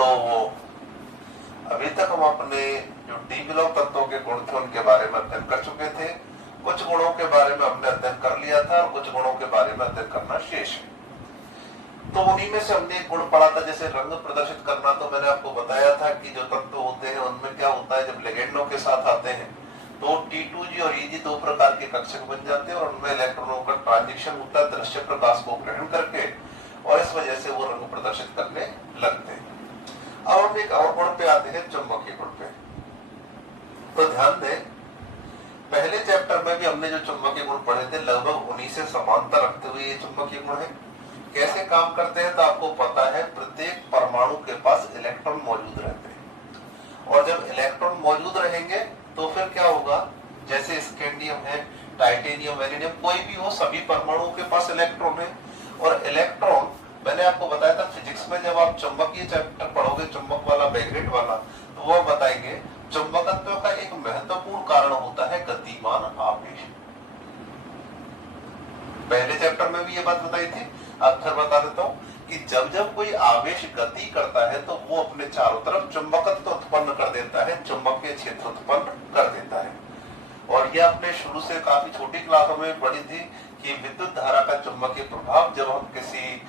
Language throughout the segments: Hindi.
तो अभी तक हम अपने जो डी ब्लॉक तत्वों के गुण थे उनके बारे में अध्ययन कर चुके थे। कुछ गुणों के बारे में हमने अध्ययन कर लिया था और कुछ गुणों के बारे में अध्ययन करना शेष है। तो उन्हीं में से हमने एक गुण पढ़ा था, जैसे रंग प्रदर्शित करना। तो मैंने आपको बताया था कि जो तत्व होते हैं उनमें क्या होता है, जब लिगेंडों के साथ आते हैं तो T2G और EG दो प्रकार के कक्षक बन जाते हैं और उनमें इलेक्ट्रॉनों का ट्रांजिशन होता है दृश्य प्रकाश को ग्रहण करके, और इस वजह से वो रंग प्रदर्शित करने लगते हैं। अब हम एक और गुण पे आते हैं, चुंबकीय गुण पे। तो ध्यान दें, पहले चैप्टर में भी हमने जो चुंबकीय गुण पढ़े थे लगभग उन्हीं से समानता रखते हुए ये चुंबकीय गुण है। कैसे काम करते हैं तो आपको पता है, प्रत्येक परमाणु के पास इलेक्ट्रॉन मौजूद रहते हैं और जब इलेक्ट्रॉन मौजूद रहेंगे तो फिर क्या होगा, जैसे स्कैंडियम है, टाइटेनियम, वेलिनियम, कोई भी हो, सभी परमाणुओं के पास इलेक्ट्रॉन है। और इलेक्ट्रॉन, मैंने आपको बताया था फिजिक्स में जब आप चुंबकीय चैप्टर पढ़ोगे, चुंबक वाला, मैग्नेट वाला, तो वो बताएंगे चुंबकत्व का एक महत्वपूर्ण कारण होता है गतिमान आवेश। पहले चैप्टर में भी ये बात बताई थी, अब फिर बता देता हूं कि जब जब कोई आवेश गति करता है तो वो अपने चारों तरफ चुंबकत्व उत्पन्न कर देता है, चुंबकीय क्षेत्र उत्पन्न कर देता है। और ये आपने शुरू से काफी छोटी क्लासों में पढ़ी थी कि विद्युत धारा का चुंबकीय प्रभाव, जब हम किसी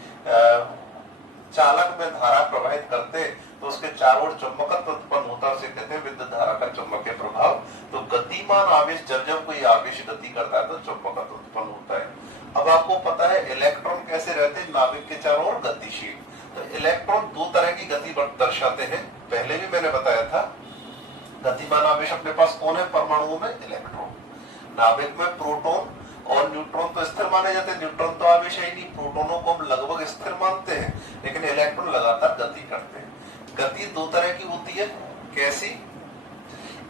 चालक में धारा प्रवाहित करते तो उसके चारों ओर चुंबकत्व उत्पन्न होता है, उसे कहते हैं विद्युत धारा का चुंबकीय प्रभाव। तो गतिमान आवेश, जब जब कोई आवेश गति करता है तो चुंबकत्व उत्पन्न होता है। अब आपको पता है इलेक्ट्रॉन कैसे रहते हैं नाभिक के चारों ओर, गतिशील। तो इलेक्ट्रॉन दो तरह की गति दर्शाते हैं, पहले भी मैंने बताया था। गतिमान आवेश अपने पास कौन है परमाणुओं में, इलेक्ट्रॉन। नाभिक में प्रोटॉन और न्यूट्रॉन तो स्थिर माने जाते हैं, न्यूट्रॉन तो आवेश है ही नहीं, प्रोटोनों को हम लगभग स्थिर मानते हैं, लेकिन इलेक्ट्रॉन लगातार गति करते हैं। गति दो तरह की होती है, कैसी,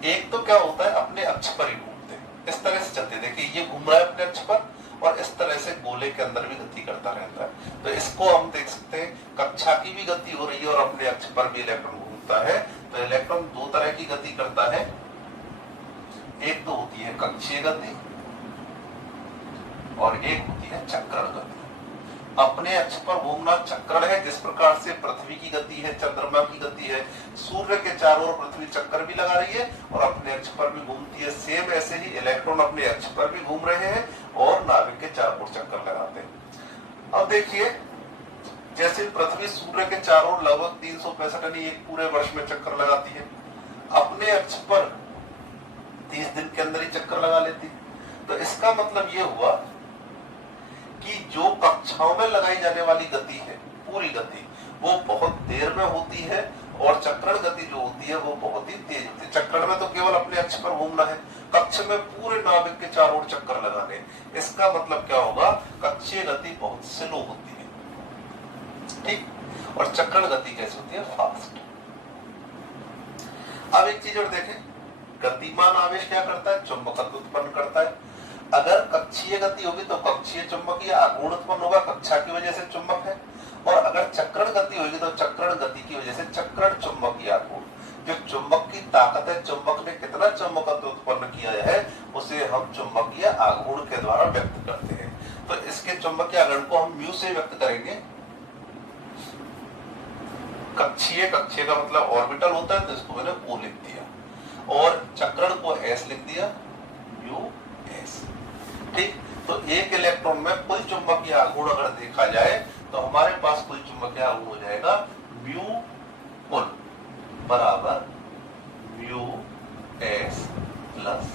एक तो क्या होता है अपने अक्ष पर ही घूमते हैं, इस तरह से चलते, देखिए ये घूम रहा है अपने अक्ष पर और इस तरह से गोले के अंदर भी गति करता रहता है। तो इसको हम देख सकते हैं, कक्षा की भी गति हो रही है और अपने अक्ष पर भी इलेक्ट्रॉन घूमता है। तो इलेक्ट्रॉन दो तरह की गति करता है, एक तो होती है कक्षीय गति और एक होती है चक्रण गति। अपने अक्ष पर घूमना चक्रण है, जिस प्रकार से पृथ्वी की गति है, चंद्रमा की गति है, सूर्य के चारों ओर पृथ्वी चक्कर भी लगा रही है और अपने अक्ष पर भी घूमती है। सेम ऐसे ही इलेक्ट्रॉन अपने अक्ष पर भी घूम रहे हैं और नाभिक के चारों ओर चक्कर लगाते हैं। अब देखिए, जैसे पृथ्वी सूर्य के चारों ओर लगभग 365 यानी एक पूरे वर्ष में चक्कर लगाती है, अपने अक्ष पर 30 दिन के अंदर ही चक्कर लगा लेती है। तो इसका मतलब ये हुआ कि जो कक्षाओं में लगाई जाने वाली गति है, पूरी गति, वो बहुत देर में होती है और चक्रण गति जो होती है वो बहुत ही तेज होती है। चक्रण में तो केवल अपने अक्ष पर घूमना है, कक्ष में पूरे नाभिक के चारों ओर चक्कर लगाने। इसका मतलब क्या होगा, कक्षीय गति बहुत स्लो होती है, ठीक, और चक्रण गति कैसे होती है, फास्ट। अब एक चीज और देखें, गतिमान आवेश क्या करता है, चुंबकत्व उत्पन्न करता है। अगर कक्षीय गति होगी तो कक्षीय चुंबकीय आघूर्ण उत्पन्न होगा, कक्षा की वजह से चुंबक है। और अगर चक्रण गति होगी तो चक्रण गति की वजह से चक्रण चुंबकीय आघूर्ण। जो चुंबक की ताकत है, चुंबक ने कितना चुंबकत्व उत्पन्न किया है, उसे हम चुंबकीय आघूर्ण के द्वारा व्यक्त करते हैं। तो इसके चुंबकीय आघूर्ण को हम म्यू से व्यक्त करेंगे। कक्षीय, कक्षीय का मतलब ऑर्बिटल होता है, तो इसको मैंने O लिख दिया और चक्रण को S लिख दिया, U S, ठीक। तो एक इलेक्ट्रॉन में कुल चुंबकीय आघूर्ण अगर देखा जाए तो हमारे पास कुल चुंबकीय आघूर्ण हो जाएगा म्यू कुल बराबर म्यू एस प्लस।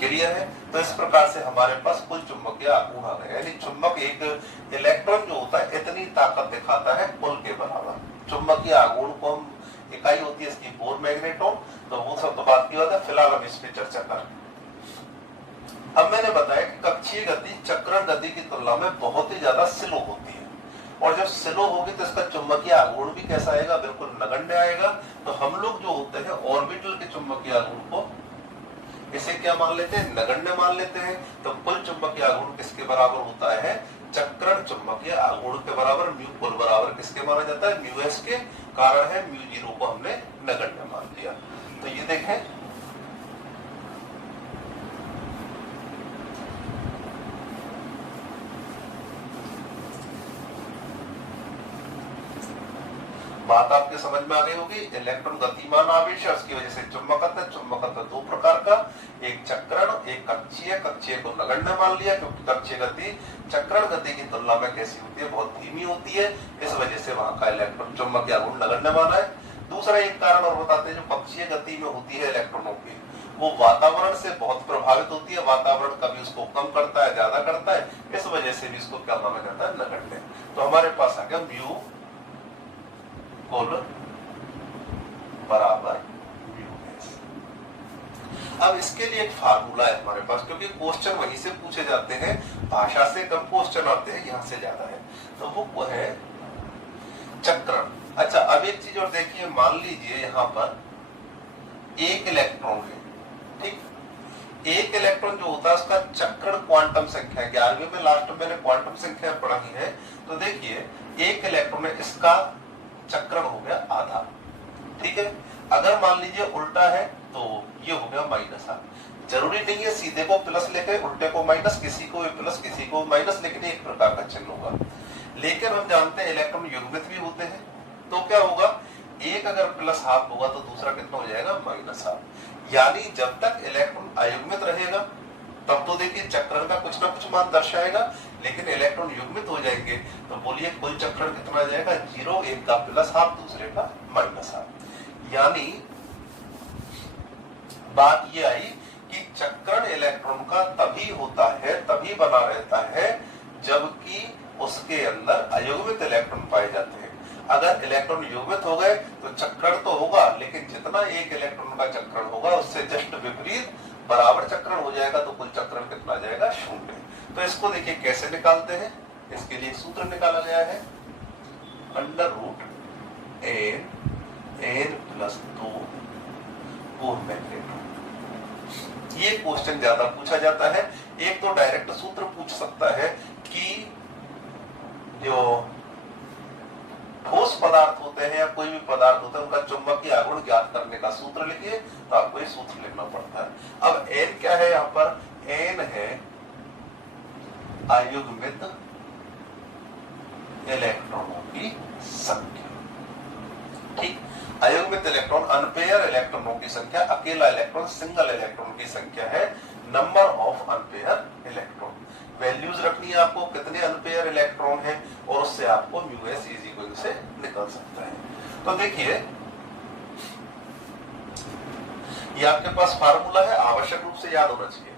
क्लियर है? तो इस प्रकार से हमारे पास कुल चुंबकीय आघूर्ण आ गया, यानी चुंबक, एक इलेक्ट्रॉन जो होता है इतनी ताकत दिखाता है कुल के बराबर। चुंबकीय आघूर्ण को हम, इकाई होती है इसकी बोर मैग्नेटॉन, तो वो सब तो बात की बात है, फिलहाल हम इस पे चर्चा करें। अब मैंने बताया कि कक्षीय गति चक्रण गति की तुलना में बहुत ही ज्यादा स्लो होती है, और जब स्लो होगी तो इसका चुंबकीय आघूर्ण भी कैसा आएगा, बिल्कुल नगण्य आएगा। तो हम लोग जो होते हैं ऑर्बिटल के चुंबकीय आघूर्ण को, इसे क्या मान लेते हैं, नगण्य मान लेते हैं। तो कुल चुंबकीय आघूर्ण किसके बराबर होता है, चक्रण चुंबकीय आघूर्ण के बराबर। म्यू कुल बराबर किसके माना जाता है, म्यू एस के। कारण है म्यू जीरो को हमने नगण्य मान लिया। तो ये देखें, बात आपके समझ में आ गई होगी। इलेक्ट्रॉन गतिमान आवेश है, उसकी वजह से चुंबकत्व दो प्रकार का, एक चक्रण एक कक्षीय। कक्षीय को नगण्य मान लिया क्योंकि कक्षीय गति चक्रण गति की तुलना में कैसी होती है, बहुत धीमी होती है, इस वजह से वहां का इलेक्ट्रॉन चुंबकीय गुण नगण्य माना है। दूसरा एक कारण और बताते हैं, जो कक्षीय गति में होती है इलेक्ट्रॉनों की, वो वातावरण से बहुत प्रभावित होती है। वातावरण कभी उसको कम करता है, ज्यादा करता है, इस वजह से भी इसको क्या माना जाता है, नगण्य। तो हमारे पास आ गया म्यू कुल बराबर म्यू एस। अब इसके लिए एक फार्मूला है हमारे पास, क्योंकि क्वेश्चन वहीं से पूछे जाते हैं, भाषा से कम क्वेश्चन आते हैं, यहाँ से ज्यादा है। तो वो है चक्रण। अच्छा, अब एक चीज और देखिए, मान लीजिए यहाँ पर एक इलेक्ट्रॉन है, ठीक, एक इलेक्ट्रॉन जो होता है उसका चक्रण क्वांटम संख्या, 11वीं में लास्ट में मैंने क्वांटम संख्या पढ़ी है। तो देखिए एक इलेक्ट्रॉन है, इसका चक्रण हो गया आधा, ठीक है। अगर मान लीजिए उल्टा है तो ये हो गया माइनस आधा। जरूरी नहीं है सीधे को प्लस लेके उल्टे को माइनस, किसी को प्लस किसी को माइनस, लेकिन एक प्रकार का चिन्ह होगा। लेकिन हम जानते हैं इलेक्ट्रॉन युग्मित भी होते हैं, तो क्या होगा, एक अगर प्लस हाफ होगा तो दूसरा कितना हो जाएगा, माइनस हाफ। यानी जब तक इलेक्ट्रॉन अयुग्मित रहेगा तब तो देखिए चक्रण का कुछ ना कुछ मान दर्शाएगा, लेकिन इलेक्ट्रॉन युग्मित हो जाएंगे तो बोलिए कुल चक्रण कितना आ जाएगा, 0, एक का प्लस हाफ दूसरे का माइनस हाफ। यानी बात ये आई कि चक्रण इलेक्ट्रॉन का तभी होता है, तभी बना रहता है जबकि उसके अंदर अयुग्मित इलेक्ट्रॉन पाए जाते हैं। अगर इलेक्ट्रॉन युग्मित हो गए तो चक्रण तो होगा, लेकिन जितना एक इलेक्ट्रॉन का चक्रण होगा उससे जस्ट विपरीत बराबर चक्रण हो जाएगा, तो कुल चक्रण कितना जाएगा, 0। तो इसको देखिए कैसे निकालते हैं, इसके लिए सूत्र निकाला गया है, √n+2 पूर्ण मैग्नीट्यूड। ये क्वेश्चन ज्यादा पूछा जाता है। एक तो डायरेक्ट सूत्र पूछ सकता है कि जो ठोस पदार्थ होते हैं या कोई भी पदार्थ होता है उनका चुंबकीय आघूर्ण ज्ञात करने का सूत्र लिखिए, तो आपको ये सूत्र लिखना पड़ता है। अब n क्या है, यहाँ पर n है अयुग्मित इलेक्ट्रॉनों की संख्या, ठीक। अयुग्मित इलेक्ट्रॉन अनपेयर इलेक्ट्रॉनों की संख्या, अकेला इलेक्ट्रॉन सिंगल इलेक्ट्रॉन की संख्या है number of unpaired electron. Values रखनी है आपको, कितने अनपेयर इलेक्ट्रॉन हैं, और उससे आपको म्यू एस इज इक्वल से निकल सकता है। तो देखिए ये आपके पास फार्मूला है, आवश्यक रूप से याद होना चाहिए।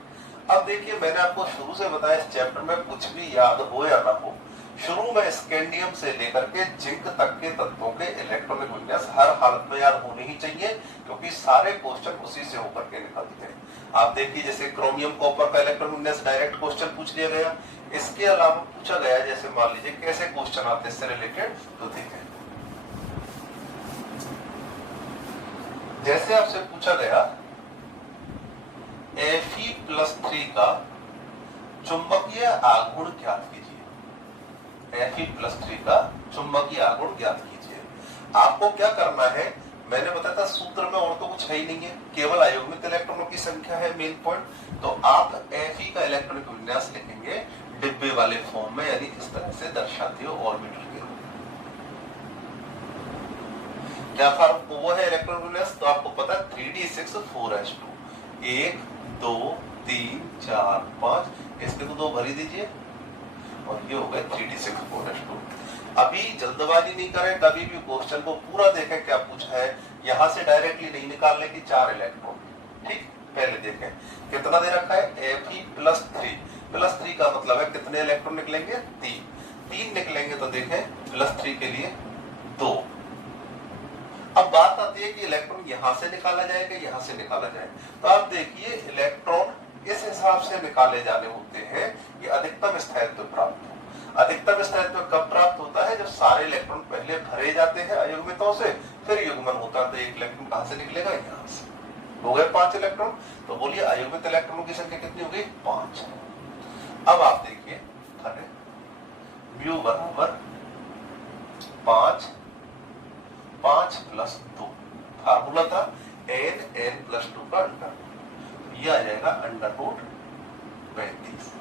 अब देखिए मैंने आपको शुरू से बताया इस चैप्टर में कुछ भी याद हो या ना हो, शुरू में स्कैंडियम से लेकर के जिंक तक के तत्वों के इलेक्ट्रॉनिक विन्यास हर हालत में याद होने ही चाहिए, क्योंकि सारे क्वेश्चन उसी से होकर के निकलते हैं। आप देखिए जैसे क्रोमियम कॉपर का इलेक्ट्रॉन विन्यास डायरेक्ट क्वेश्चन पूछ लिया गया। इसके अलावा पूछा गया, जैसे मान लीजिए कैसे क्वेश्चन आते हैं इससे रिलेटेड, तो देखें जैसे आपसे पूछा गया Fe+3 का चुंबकीय आघूर्ण ज्ञात कीजिए। Fe+3 का चुंबकीय आघूर्ण ज्ञात कीजिए। आपको क्या करना है, मैंने बताया था सूत्र में और तो कुछ है ही नहीं है, केवल अयुग्मित इलेक्ट्रॉनों की संख्या है मेन पॉइंट। तो आप Fe का इलेक्ट्रॉनिक विन्यास लिखेंगे डिब्बे वाले फॉर्म में, यानी इस तरह से दर्शाते हो ऑर्बिटल के रूप में। क्या फॉर्म वो है इलेक्ट्रॉनिक विन्यास, तो आपको पता है 3d6 4s2, 1 2 3 4 5, इसके तो 2 भरी दीजिए, और ये हो गए 3d6 4s2। अभी जल्दबाजी नहीं करें, कभी भी क्वेश्चन को पूरा देखें क्या पूछा है, यहां से डायरेक्टली नहीं निकालने की 4 इलेक्ट्रॉन, ठीक। पहले देखें कितना दे रखा है, Fe+3 का मतलब है कितने इलेक्ट्रॉन निकलेंगे, 3 निकलेंगे। तो देखें +3 के लिए 2। अब बात आती है कि इलेक्ट्रॉन यहां से निकाला जाए कि यहां से निकाला जाए। तो आप देखिए इलेक्ट्रॉन इस हिसाब से निकाले जाने होते हैं कि अधिकतम स्थायित्व प्राप्त हो। अधिकतम स्थायित्व कब प्राप्त होता है, जब सारे इलेक्ट्रॉन पहले भरे जाते हैं अयुग्मितों से, फिर युग्मन होता है। तो एक इलेक्ट्रॉन कहां से निकलेगा, यहां से। हो गए 5 इलेक्ट्रॉन। तो बोलिए अयुग्मित इलेक्ट्रॉनों की संख्या कितनी हो गई, 5। अब आप देखिए म्यू बराबर 5 +2, फार्मूला था n+2 का अंडर, ये आ जाएगा √35।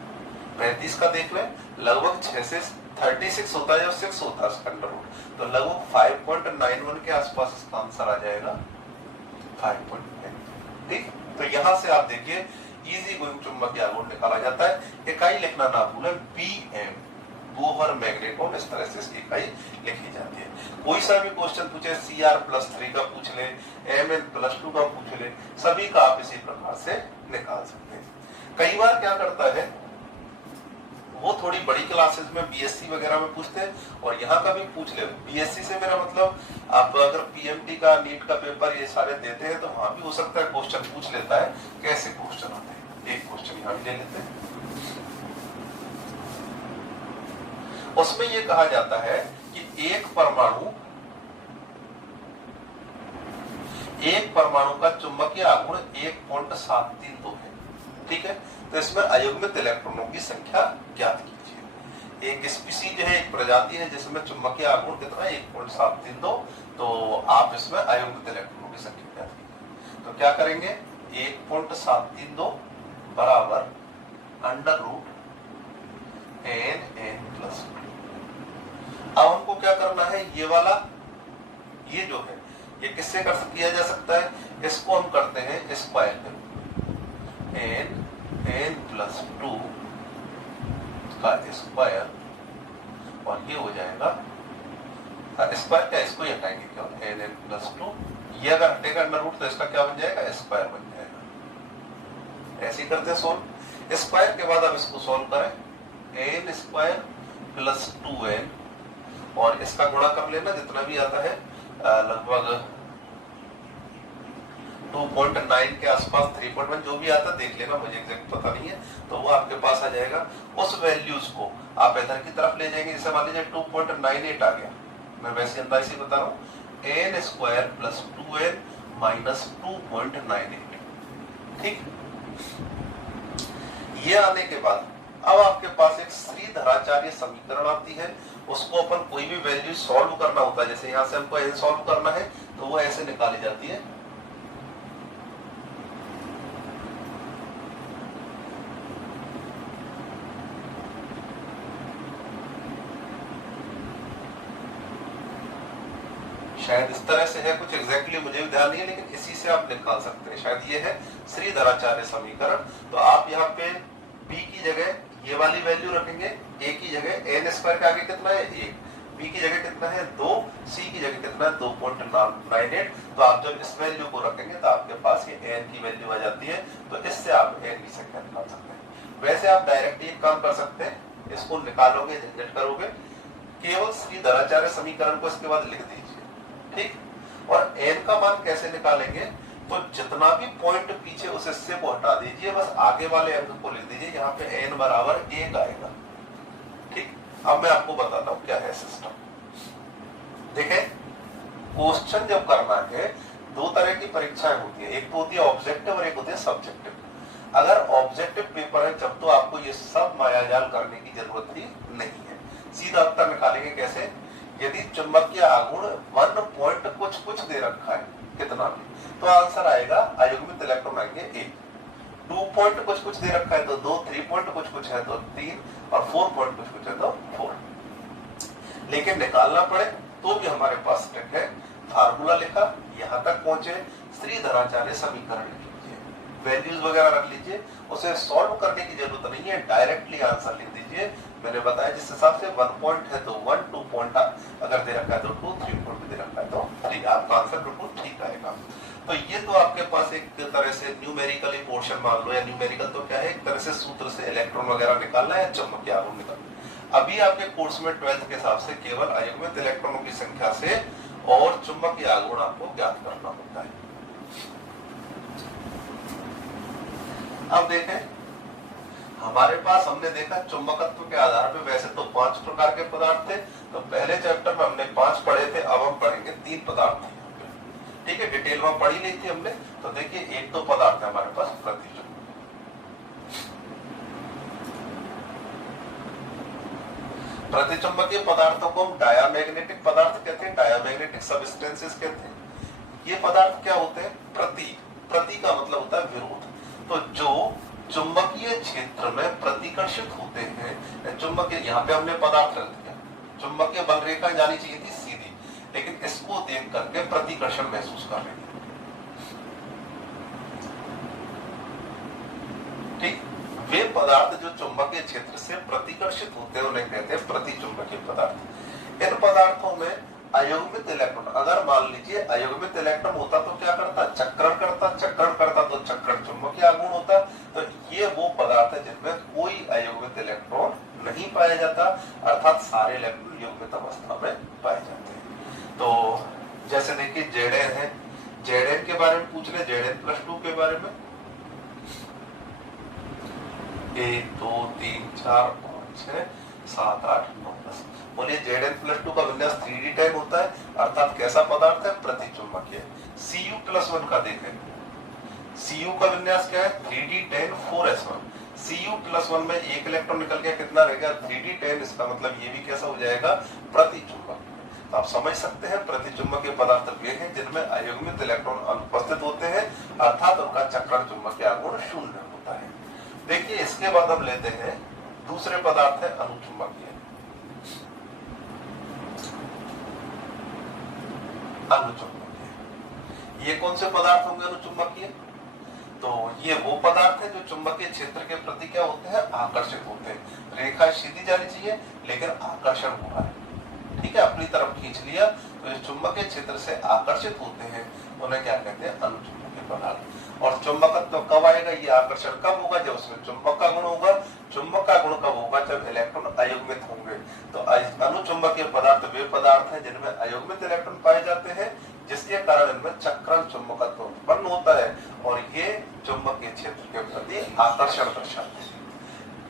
35 का देख लें, लगभग 6 से 36 होता है और 6 होता है उसका अंडर रूट, तो लगभग 5.91 के आसपास इसका आंसर आ जाएगा 5.9। ठीक, तो यहां से आप देखिए इजी गोइंग चुंबकीय आघूर्ण निकाला जाता है। इकाई लिखना ना भूलें, BM बोहर मैग्नेटोन, इस तरह से इसकी इकाई लिखी जाती है। कोई सा भी क्वेश्चन पूछे, CR+3 का पूछ ले, MN+2 का पूछ ले, सभी का आप इसी प्रकार से निकाल सकते हैं। कई बार क्या करता है वो थोड़ी बड़ी क्लासेस में BSc वगैरह में पूछते हैं, और यहाँ का भी पूछ ले। BSc से मेरा मतलब आप अगर PMT का, नीट का पेपर ये सारे देते हैं तो वहां भी हो सकता है क्वेश्चन पूछ लेता है। कैसे क्वेश्चन होते हैं, एक क्वेश्चन यहाँ भी ले लेते हैं। उसमें ये कहा जाता है कि एक परमाणु का चुंबकीय आघूर्ण 1.732 है। ठीक है, तो इसमें अयुग्मित इलेक्ट्रॉनों की संख्या ज्ञात कीजिए। एक स्पीशीज है, एक प्रजाति है जिसमें चुंबकीय आघूर्ण कितना है 1.732, तो आप इसमें अयुग्मित इलेक्ट्रॉनों की संख्या ज्ञात कीजिए। तो क्या करेंगे, 1.732 बराबर अंडर रूट NN+2। अब हमको क्या करना है, ये वाला, ये जो है ये किससे किया जा सकता है, इसको हम करते हैं स्क्वायर के रूप में, NN+2 का स्क्वायर, और ये हो जाएगा स्क्वायर क्या, इसको ही हटाएंगे केवल NN+2, ये अगर हटेगा अंडर रूट तो इसका क्या बन जाएगा, स्क्वायर बन जाएगा। ऐसे ही करते हैं सोल्व। स्क्वायर के बाद अब इसको सोल्व करें, n² + 2n, और इसका गुणा कर लेना जितना भी आता है, लगभग 2.9 के आसपास, 3.1 जो भी आता है देख लेना, मुझे एग्जैक्ट पता नहीं है, तो वो आपके पास आ जाएगा। उस वैल्यूज को आप इधर की तरफ ले जाएंगे, जैसे मान लीजिए 2.98 आ गया, मैं वैसे अंदाज से बता रहा हूँ, n² + 2n - 2.98। ठीक, ये आने के बाद अब आपके पास एक श्रीधराचार्य समीकरण आती है, उसको अपन कोई भी वैल्यू सॉल्व करना होता है, जैसे यहां से हमको n सॉल्व करना है तो वो ऐसे निकाली जाती है। शायद इस तरह से है, कुछ एग्जैक्टली मुझे भी ध्यान नहीं है, लेकिन इसी से आप निकाल सकते हैं। शायद ये है श्रीधराचार्य समीकरण। तो आप यहाँ पे b की जगह ये वाली वैल्यू रखेंगे, a की जगह n² के आगे कितना है 1, b की जगह कितना है 2, c की जगह कितना है 2.98। तो आप जब इस वैल्यू को रखेंगे तो आपके पास ये n की वैल्यू आ जाती है, तो इससे आप n की संख्या निकाल सकते हैं। वैसे आप डायरेक्ट एक काम कर सकते हैं, इसको निकालोगे, झंझट करोगे, केवल श्रीधराचार्य समीकरण को इसके बाद लिख दीजिए। ठीक, और n का मान कैसे निकालेंगे, तो जितना भी पॉइंट पीछे उस हिस्से को हटा दीजिए, बस आगे वाले अंक को लिख दीजिए, यहाँ पे n बराबर 1 आएगा। ठीक, अब मैं आपको बताता हूँ क्या है सिस्टम। देखें, क्वेश्चन जब करना है, दो तरह की परीक्षाएं होती है, एक तो होती है ऑब्जेक्टिव और एक होती है सब्जेक्टिव। अगर ऑब्जेक्टिव पेपर है तब तो आपको ये सब मायाजाल करने की जरूरत ही नहीं है, सीधा उत्तर निकालेंगे। कैसे, यदि चुंबकीय आघूर्ण 1 पॉइंट कुछ दे रखा है, कितना भी, तो आंसर आएगा, अयुग्मित इलेक्ट्रॉन आएंगे 1। 2 पॉइंट कुछ दे रखा है तो 2, 3 पॉइंट कुछ है तो 3, और 4 पॉइंट कुछ है तो 4। लेकिन निकालना पड़े तो भी हमारे पास ट्रिक है, फार्मूला लिखा, यहाँ तक पहुंचे, श्रीधराचार्य समीकरण लिख लीजिए, वैल्यूज वगैरह रख लीजिए, उसे सॉल्व करने की जरूरत नहीं है, डायरेक्टली आंसर लिख दीजिए। मैंने बताया जिस हिसाब से 1 पॉइंट है तो 1, 2 पॉइंट अगर दे रखा है तो 2, 3 पॉइंट दे रखा है तो 3, आपका आंसर बिल्कुल ठीक आएगा। तो ये तो आपके पास एक तरह से न्यूमेरिकली पोर्शन मान लो, या न्यूमेरिकल तो क्या है, एक तरह से सूत्र से इलेक्ट्रॉन वगैरह निकालना है, चुंबकीय आघूर्ण निकालना। अभी आपके कोर्स में 12th के हिसाब से केवल अयुग्मित इलेक्ट्रॉनों की संख्या से और चुंबकीय आघूर्ण आपको ज्ञात करना होता है। अब देखें, हमारे पास हमने देखा चुंबकत्व के आधार पर वैसे तो 5 प्रकार के पदार्थ थे, तो पहले चैप्टर में हमने 5 पढ़े थे, अब हम पढ़ेंगे 3 पदार्थ। ठीक है, डिटेल में पढ़ी नहीं थी हमने, तो देखिए एक तो पदार्थ है हमारे पास प्रतिचुंबक। प्रतिचुंबकीय पदार्थों को हम डायामैग्नेटिक पदार्थ कहते हैं, डायामैग्नेटिक सब्सटेंसेस कहते हैं। ये पदार्थ क्या होते हैं, प्रति का मतलब होता है विरोध, तो जो चुंबकीय क्षेत्र में प्रतिकर्षित होते हैं, चुंबकीय, यहाँ पे हमने पदार्थ रख दिया, चुंबकीय बल रेखा जानी चाहिए थी सीधी, लेकिन इसको देख करके प्रतिकर्षण महसूस कर रही है। ठीक, वे पदार्थ जो चुंबकीय क्षेत्र से प्रतिकर्षित होते हैं उन्हें कहते हैं प्रतिचुंबकीय पदार्थ। इन पदार्थों में अयुग्मित इलेक्ट्रॉन, अगर मान लीजिए अयुग्मित इलेक्ट्रॉन होता तो क्या करता, चक्रण करता तो चक्रण चुंबकीय आघूर्ण होता। तो ये वो पदार्थ है जिनमें कोई अयुग्मित इलेक्ट्रॉन नहीं पाया जाता, अर्थात सारे इलेक्ट्रॉन युग्मित अवस्था में पाए जाते हैं। तो जैसे देखिए Zn है, Zn के बारे में पूछ रहे, Zn+2 के बारे में 1 2 3 4 5 6 7 8 9 10। बोलिए Zn+2 का विन्यास 3d10 होता है, अर्थात कैसा पदार्थ है, प्रतिचुंबकीय। Cu+1 का देखें, Cu का विन्यास क्या है, 3d10 4s1। Cu+1 में एक इलेक्ट्रॉन निकल गया, कितना रह गया, 3d10। इसका मतलब ये भी कैसा हो जाएगा, प्रतिचुंबक। तो आप समझ सकते हैं प्रतिचुंबकीय पदार्थ वे हैं जिनमें अयुग्मित इलेक्ट्रॉन अनुपस्थित होते हैं, अर्थात उनका चक्रण चुंबकीय आघूर्ण 0 होता है। देखिए इसके बाद हम लेते हैं दूसरे पदार्थ है अनुचुंबकीय। अनुचुंबकीय, ये कौन से पदार्थ होंगे अनुचुंबकीय, तो ये वो पदार्थ है जो चुंबकीय क्षेत्र के प्रति क्या होते हैं, आकर्षित होते हैं। रेखा सीधी जानी चाहिए लेकिन आकर्षण हो रहा है, ठीक है, अपनी तरफ खींच लिया, तो ये चुंबकीय क्षेत्र से आकर्षित होते हैं, उन्हें क्या कहते हैं, अनुचुंबकीय पदार्थ। और चुंबकत्व कब आएगा, ये आकर्षण कब होगा, जब उसमें चुंबक का गुण होगा। चुंबक का गुण कब होगा, जब इलेक्ट्रॉन अयुग्मित होंगे। तो अनुचुंबकीय पदार्थ वे पदार्थ हैं जिनमें अयुग्मित इलेक्ट्रॉन पाए जाते हैं, जिसके कारण इनमें चक्रण चुंबकत्व उत्पन्न होता है और ये चुंबकीय क्षेत्र के प्रति आकर्षण दर्शाते हैं।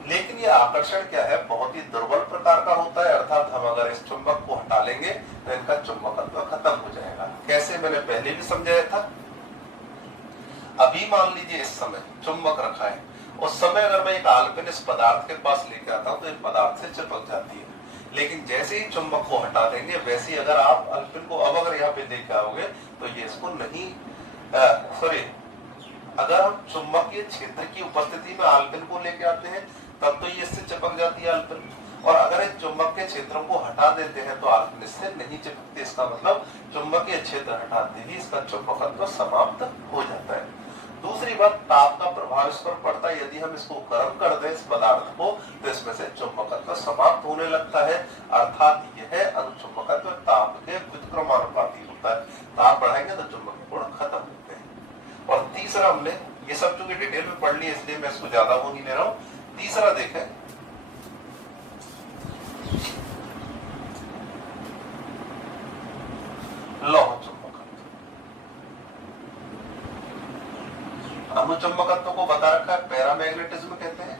लेकिन ये आकर्षण क्या है, बहुत ही दुर्बल प्रकार का होता है, अर्थात हम अगर इस चुंबक को हटा लेंगे तो इनका चुंबकत्व खत्म हो जाएगा। कैसे, मैंने पहले भी समझाया था। अभी मान लीजिए इस समय चुंबक रखा है, उस समय अगर मैं एक आलपिन इस पदार्थ के पास लेके आता हूं तो इस पदार्थ से चिपक जाती है, लेकिन जैसे ही चुंबक को हटा देंगे वैसे ही अगर आप आलपिन को अब अगर यहाँ पे देख के आओगे तो ये इसको नहीं अगर हम चुंबकीय क्षेत्र की उपस्थिति में आलपिन को लेके आते हैं तब तो ये इससे चिपक जाती है आलपिन, और अगर इस चुंबकीय क्षेत्रों को हटा देते हैं तो आलपिन इससे नहीं चिपकते। इसका मतलब चुंबकीय क्षेत्र हटाते ही इसका चुंबकत्व समाप्त हो जाता है। दूसरी बात, ताप का प्रभाव इस पर पड़ता है। यदि हम इसको गर्म कर दें इस पदार्थ को तो इसमें से चुंबकत्व समाप्त होने लगता है, अर्थात यह अनुचुंबकत्व ताप के व्युत्क्रमानुपाती होता है। ताप बढ़ाएंगे तो चुंबकीय गुण खत्म होते हैं। और तीसरा, हमने ये सब चूंकि डिटेल में पढ़ लिया इसलिए मैं इसको ज्यादा वो नहीं ले रहा हूं। तीसरा देखें, लौह चुंबकत्व। अनुचुंबकत्व को बता रखा है पैरामैग्नेटिज्म कहते हैं,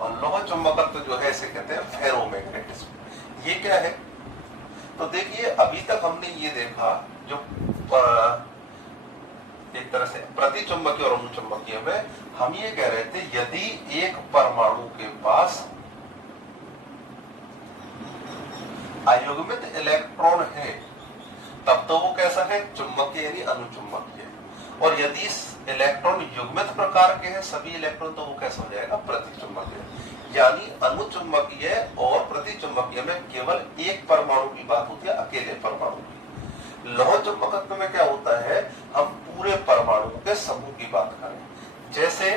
और लौह चुंबकत्व जो है इसे कहते हैं फेरोमैग्नेटिज्म। ये क्या है, तो देखिए अभी तक हमने ये देखा जो एक तरह से प्रतिचुंबकीय और अनुचुंबकीय में हम ये कह रहे थे यदि एक परमाणु के पास अयुग्मित इलेक्ट्रॉन है तब तो वो कैसा है, चुंबकीय यानी अनुचुंबकीय, और यदि इलेक्ट्रॉन युग्मित प्रकार के हैं सभी इलेक्ट्रॉन तो वो कैसा हो जाएगा, प्रतिचुंबकीय। यानी अनुचुंबकीय और प्रतिचुंबकीय में केवल एक परमाणु की बात होती है, अकेले परमाणु की। लौह चुंबकत्व में क्या होता है, हम पूरे परमाणुओं के समूह की बात करें। जैसे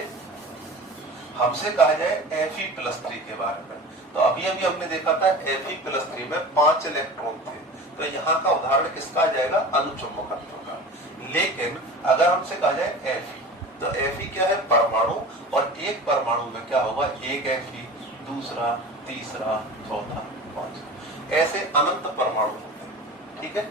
हमसे कहा जाए Fe+3 के बारे में, तो अभी अभी हमने देखा था Fe+3 में 5 इलेक्ट्रॉन थे, तो यहाँ का उदाहरण किसका आ जाएगा, अनुचुंबकत्व का। लेकिन अगर हमसे कहा जाए Fe, तो Fe क्या है, परमाणु, और एक परमाणु में क्या होगा, एक Fe, दूसरा, तीसरा, चौथा, पांचवा, ऐसे अनंत परमाणु होते हैं, ठीक है।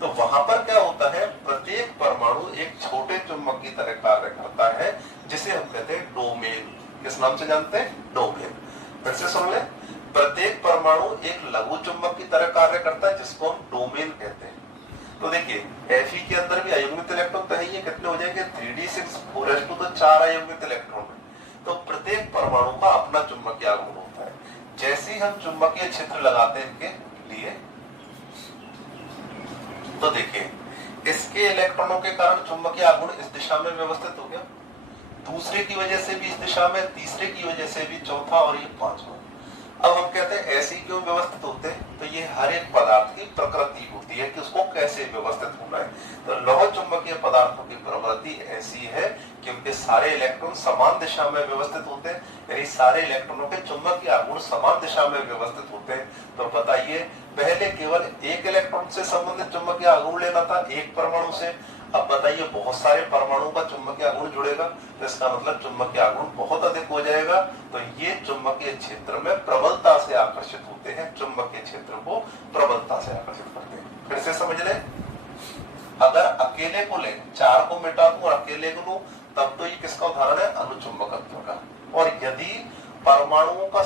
तो वहां पर क्या होता है, प्रत्येक परमाणु एक छोटे चुंबक की तरह कार्य करता है, जिसे हम कहते हैं डोमेन। किस नाम से जानते हैं, डोमेन। फिर से सुन ले, प्रत्येक परमाणु एक लघु चुंबक की तरह कार्य करता है जिसको हम डोमेन कहते हैं। तो देखिए Fe के अंदर भी अयुग्मित इलेक्ट्रॉन तो है, ये कितने हो जाएंगे, 3d6 4s2, तो 4 अयुग्मित इलेक्ट्रॉन है। तो प्रत्येक परमाणु का अपना चुंबकीय आघूर्ण होता है। जैसे ही हम चुंबकीय क्षेत्र लगाते हैं इनके लिए, तो देखिए इसके इलेक्ट्रॉनों के कारण चुंबकीय आघूर्ण इस दिशा में व्यवस्थित हो गया, दूसरे की वजह से भी इस दिशा में, तीसरे की वजह से भी चौथा, और ये पांचवा। अब हम कहते हैं ऐसे ही क्यों व्यवस्थित होते हैं, तो ये हर एक पदार्थ की प्रकृति होती है कि उसको कैसे व्यवस्थित होना है। तो लौह चुंबकीय पदार्थों की प्रकृति ऐसी है कि उनके सारे इलेक्ट्रॉन समान दिशा में व्यवस्थित होते हैं, यानी सारे इलेक्ट्रॉनों के चुंबकीय आघूर्ण समान दिशा में व्यवस्थित होते हैं। तो बताइए, पहले केवल एक इलेक्ट्रॉन से संबंधित चुंबकीय आघूर्ण लेना था, एक परमाणु से। अब बताइए बहुत सारे परमाणुओं का चुंबकीय आघूर्ण जुड़ेगा, तो इसका मतलब चुंबकीय आघूर्ण बहुत अधिक हो जाएगा। तो ये चुंबकीय क्षेत्र में प्रबलता से आकर्षित होते हैं, चुंबकीय क्षेत्र को प्रबलता से आकर्षित करते हैं। फिर से समझ लें, अगर अकेले को ले, चार को मिटा दूं और अकेले को लूं, तब तो ये किसका उदाहरण है, अनुचुंबकत्व का। और यदि परमाणुओं का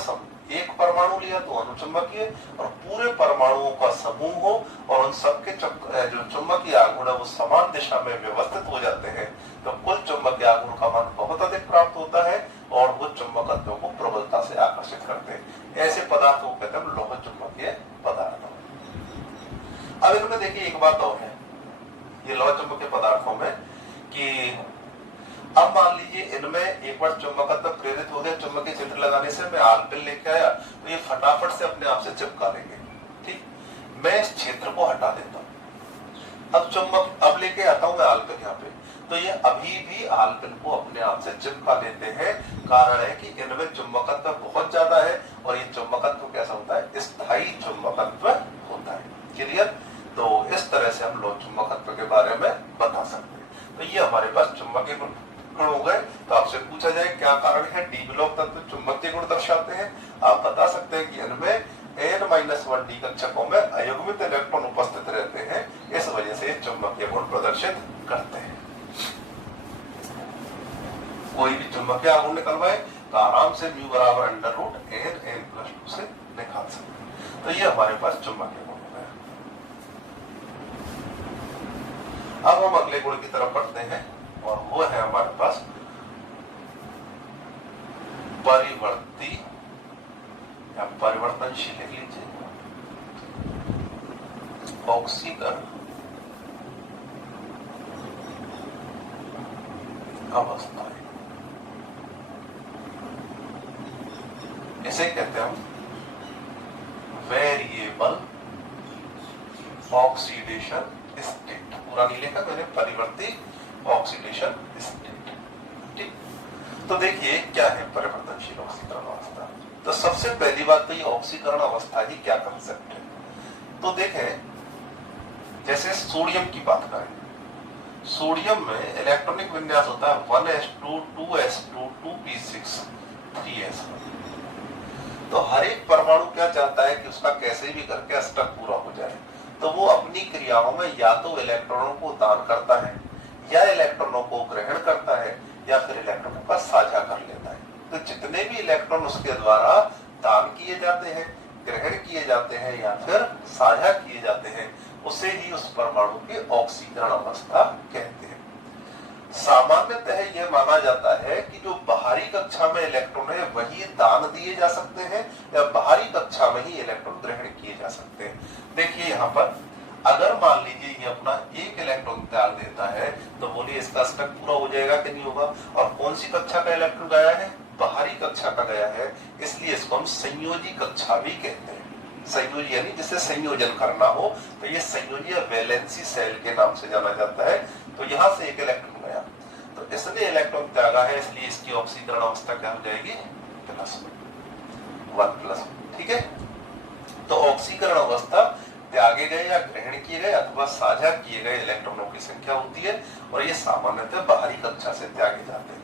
एक परमाणु लिया तो अनुचुंबकीय, और पूरे परमाणुओं का समूह हो और उन सबके जो चुंबकीय आघूर्ण है वो समान दिशा में व्यवस्थित हो जाते हैं, तो कुल चुंबकीय आघूर्ण का मान बहुत अधिक प्राप्त होता है और वो चुंबकत्व को प्रबलता से आकर्षित करते हैं। ऐसे पदार्थों को कहते हैं लौह चुंबकीय पदार्थ। अब इनमें देखिए एक बात और है, ये लौह चुंबकीय पदार्थों में, कि अब मान लीजिए इनमें एक बार चुंबकत्व प्रेरित हो गया, चुंबकीय क्षेत्र लगाने से मैं आल्पिन लेके आया, तो ये फटाफट से अपने आप से चिपका लेंगे। ठीक, मैं इस क्षेत्र को हटा देता हूं, अब लेके आता हूं मैं आल्पिन यहाँ पे, तो ये अभी भी आल्पिन को अपने आप से चिपका लेते हैं। कारण है कि इनमें चुंबकत्व बहुत ज्यादा है और ये चुंबकत्व कैसा होता है, स्थायी चुंबकत्व होता है। क्लियर? तो इस तरह से हम लौह चुंबकत्व के बारे में बता सकते हैं। तो ये हमारे पास चुंबकीय गुण हो गए। तो आपसे पूछा जाए क्या कारण है, डी ब्लॉक तत्व चुंबकीय गुण दर्शाते हैं, आप बता सकते हैं कि इनमें n-1 d कक्षकों में अयुग्मित इलेक्ट्रॉन उपस्थित रहते हैं, इस वजह से चुंबकीय गुण प्रदर्शित करते हैं। कोई भी चुंबकीय आघूर्ण निकलवाए तो आराम से म्यू बराबर √n+2 से निकाल सकते हैं। तो ये हमारे पास चुंबकीय गुण हो गया। अब हम अगले गुण की तरफ बढ़ते हैं और वो है हमारे पास परिवर्ती या परिवर्तनशील, लिख लीजिए, ऑक्सीकरण अवस्थाएं। इसे कहते हैं हम वेरिएबल ऑक्सीडेशन स्टेट। पूरा नहीं लिखा मैंने, परिवर्ती ऑक्सीडेशन स्टेट। ठीक, तो देखिए क्या है परिवर्तनशील ऑक्सीकरण अवस्था। तो सबसे पहली बात तो ये ऑक्सीकरण अवस्था ही क्या कंसेप्ट है। तो देखें, जैसे सोडियम की बात करें, सोडियम में इलेक्ट्रॉनिक विन्यास होता है 1s2 2s2 2p6 3s1। तो हर एक परमाणु क्या चाहता है कि उसका कैसे भी करके अष्टक पूरा हो जाए, तो वो अपनी क्रियाओं में या तो इलेक्ट्रॉनों को दान करता है, या इलेक्ट्रॉनों को ग्रहण करता है, या फिर इलेक्ट्रॉनों का साझा कर लेता है। तो जितने भी इलेक्ट्रॉन उसके द्वारा दान किए जाते हैं, ग्रहण किए जाते हैं या फिर साझा किए जाते हैं, उसे ही उस परमाणु की ऑक्सीकरण अवस्था कहते हैं। सामान्यतः यह माना जाता है कि जो बाहरी कक्षा में इलेक्ट्रॉन है वही दान दिए जा सकते हैं, या बाहरी कक्षा में ही इलेक्ट्रॉन ग्रहण किए जा सकते हैं। देखिए यहाँ पर अगर मान लीजिए ये अपना एक इलेक्ट्रॉन त्याग देता है, तो बोलिए इसका अष्टक पूरा हो जाएगा कि नहीं होगा। और कौन सी कक्षा का इलेक्ट्रॉन गया है, बाहरी कक्षा का गया है, इसलिए इसको हम संयोजी कक्षा भी कहते हैं। संयोजी यानी जिसे संयोजन करना हो, तो ये संयोजी या वैलेंसी सेल के नाम से जाना जाता है। तो यहाँ से एक इलेक्ट्रॉन गया, तो इसने इलेक्ट्रॉन त्यागा है, इसलिए इसकी ऑक्सीकरण अवस्था क्या हो जाएगी, +1+1। ठीक है, तो ऑक्सीकरण अवस्था त्यागे गए या ग्रहण किए गए अथवा साझा किए गए इलेक्ट्रॉनों की संख्या होती है, और ये सामान्यतः बाहरी कक्षा से त्यागे जाते हैं।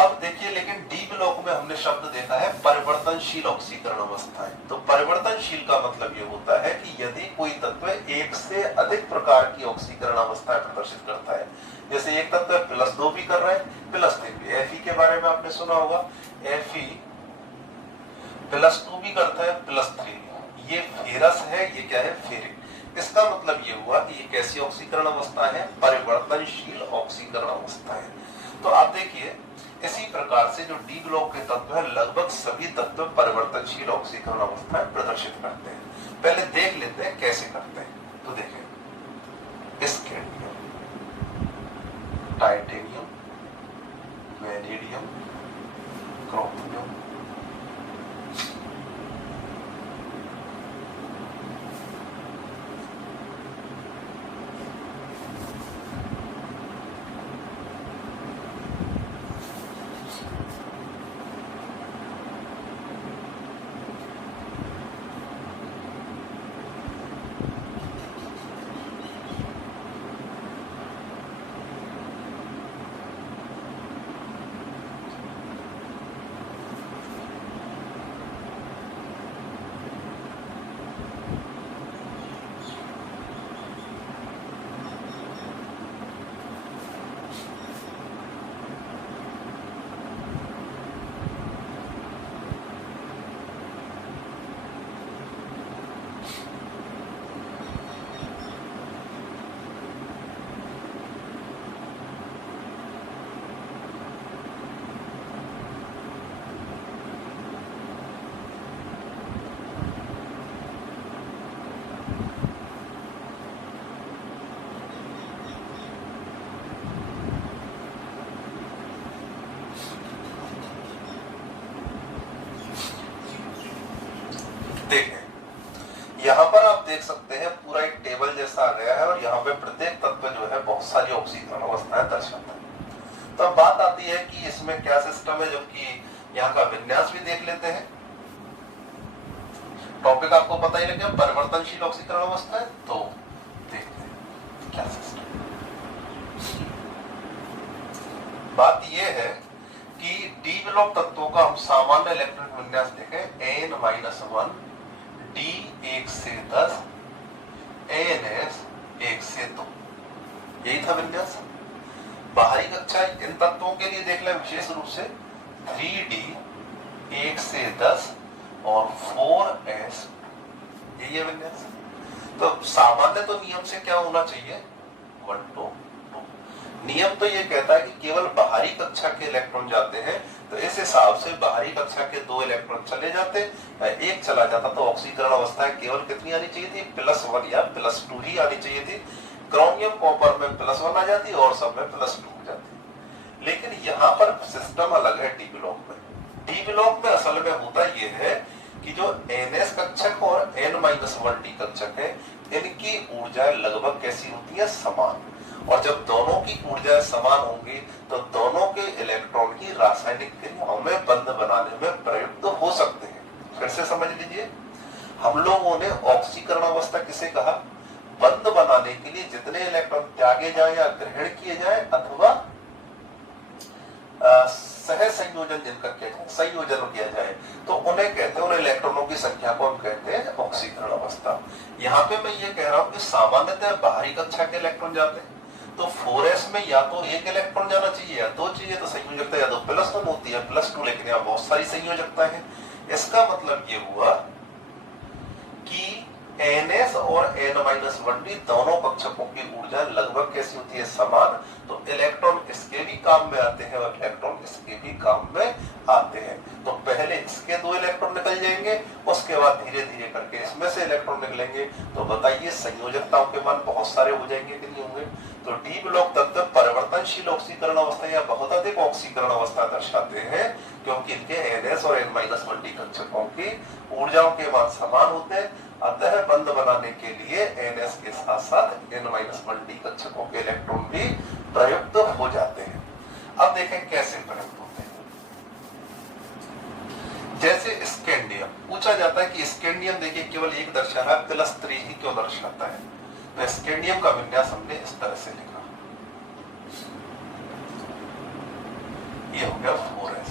अब देखिए, लेकिन डी ब्लॉक में हमने शब्द देखा है परिवर्तनशील ऑक्सीकरण अवस्थाएं। तो परिवर्तनशील का मतलब ये होता है कि यदि कोई तत्व एक से अधिक प्रकार की ऑक्सीकरण अवस्थाएं प्रदर्शित करता है, जैसे एक तत्व +2 भी कर रहा है, +3 भी। Fe के बारे में आपने सुना होगा, Fe +2 भी करता है, +3। ये फेरस है, ये क्या है, फेरिक। इसका मतलब ये हुआ कि ये कैसी ऑक्सीकरण अवस्था है, परिवर्तनशील ऑक्सीकरण अवस्था है। तो आप देखिए, इसी प्रकार से जो डी ब्लॉक के तत्व है, लगभग सभी तत्व परिवर्तनशील ऑक्सीकरण अवस्थाएं प्रदर्शित करते हैं। पहले देख लेते हैं कैसे करते हैं। तो देखें, स्कैंडियम, टाइटेनियम, वैनेडियम, क्रोमियम, देख सकते हैं पूरा एक टेबल जैसा आ गया है और यहाँ पे प्रत्येक तत्व जो है बहुत सारी ऑक्सीकरण अवस्थाएं दर्शाता है। तो अब बात आती है कि इसमें क्या सिस्टम है, जबकि यहाँ का विन्यास भी देख लेते हैं। टॉपिक आपको पता ही लग गया, परिवर्तनशील ऑक्सीकरण अवस्था है। तो देखते हैं क्या सिस्टम। बात यह है कि डी ब्लॉक तत्वों का हम सामान्य इलेक्ट्रॉनिक विन्यास देखें, n-1 D 1 से 10 ANS 1 से 2, यही था विन्यास। बाहरी कक्षा इन तत्वों के लिए देख लें विशेष रूप से 3D 1 से 10 और 4S, यही है विन्यास। तो सामान्य तो नियम से क्या होना चाहिए, 1 to 2। नियम तो ये कहता है कि केवल बाहरी कक्षा के इलेक्ट्रॉन जाते हैं, तो इस हिसाब से बाहरी कक्षा के 2 इलेक्ट्रॉन चले जाते, एक चला जाता तो ऑक्सीकरण अवस्थाएं केवल कितनी आनी चाहिए थी, +1 या +2 ही आनी चाहिए थी। क्रोमियम कॉपर में +1 आ जाती और सब में +2 हो जाती। लेकिन यहाँ पर सिस्टम अलग है डी ब्लॉक में। डी ब्लॉक में असल में होता यह है कि जो NS कक्षक और N-1 डी कक्षक है, इनकी ऊर्जाएं लगभग कैसी होती है, समान। और जब दोनों की ऊर्जाएं समान होंगी तो दोनों के इलेक्ट्रॉन ही रासायनिक क्रियाओं में बंध बनाने में प्रयुक्त हो सकते हैं। फिर से समझ लीजिए, हम लोगों ने ऑक्सीकरण अवस्था किसे कहा, बंध बनाने के लिए जितने इलेक्ट्रॉन त्यागे जाए या ग्रहण किए जाए अथवा सह संयोजन जिनका किया जाए, संयोजन किया जाए, तो उन्हें कहते हैं, उन इलेक्ट्रॉनों की संख्या को हम कहते हैं ऑक्सीकरण अवस्था। यहाँ पे मैं ये कह रहा हूँ कि सामान्यतः बाहरी कक्षा के इलेक्ट्रॉन जाते हैं, तो 4s में या तो एक इलेक्ट्रॉन जाना चाहिए या 2 चाहिए, तो संयोजकता या तो +1 होती है +2, लेकिन यहाँ बहुत सारी संयोजकता है। इसका मतलब ये हुआ कि NS और N-1 डी दोनों कक्षकों की ऊर्जा लगभग कैसी होती है, समान। तो इलेक्ट्रॉन इसके भी काम में आते हैं और इलेक्ट्रॉन इसके भी काम में आते हैं। तो पहले इसके 2 इलेक्ट्रॉन निकल जाएंगे, उसके बाद धीरे धीरे करके इसमें से इलेक्ट्रॉन निकलेंगे। तो बताइए संयोजकताओं के मान बहुत सारे हो जाएंगे कि नहीं होंगे। तो डी ब्लॉक तत्व परिवर्तनशील ऑक्सीकरण अवस्था या बहुत अधिक ऑक्सीकरण अवस्था दर्शाते हैं, क्योंकि इनके NS और N-1 डी कक्षकों की ऊर्जाओं के मान समान होते हैं। अतः बंध बनाने के लिए NS के साथ साथ N-1 डी कक्षकों के इलेक्ट्रॉन भी प्रयुक्त हो जाते हैं। अब देखें कैसे प्रयुक्त होते हैं। जैसे स्कैंडियम पूछा जाता है कि स्कैंडियम देखिए केवल एक दर्शा रहा है, +3 ही क्यों दर्शाता है। तो स्कैंडियम का विन्यास हमने इस तरह से लिखा, ये हो गया 4s,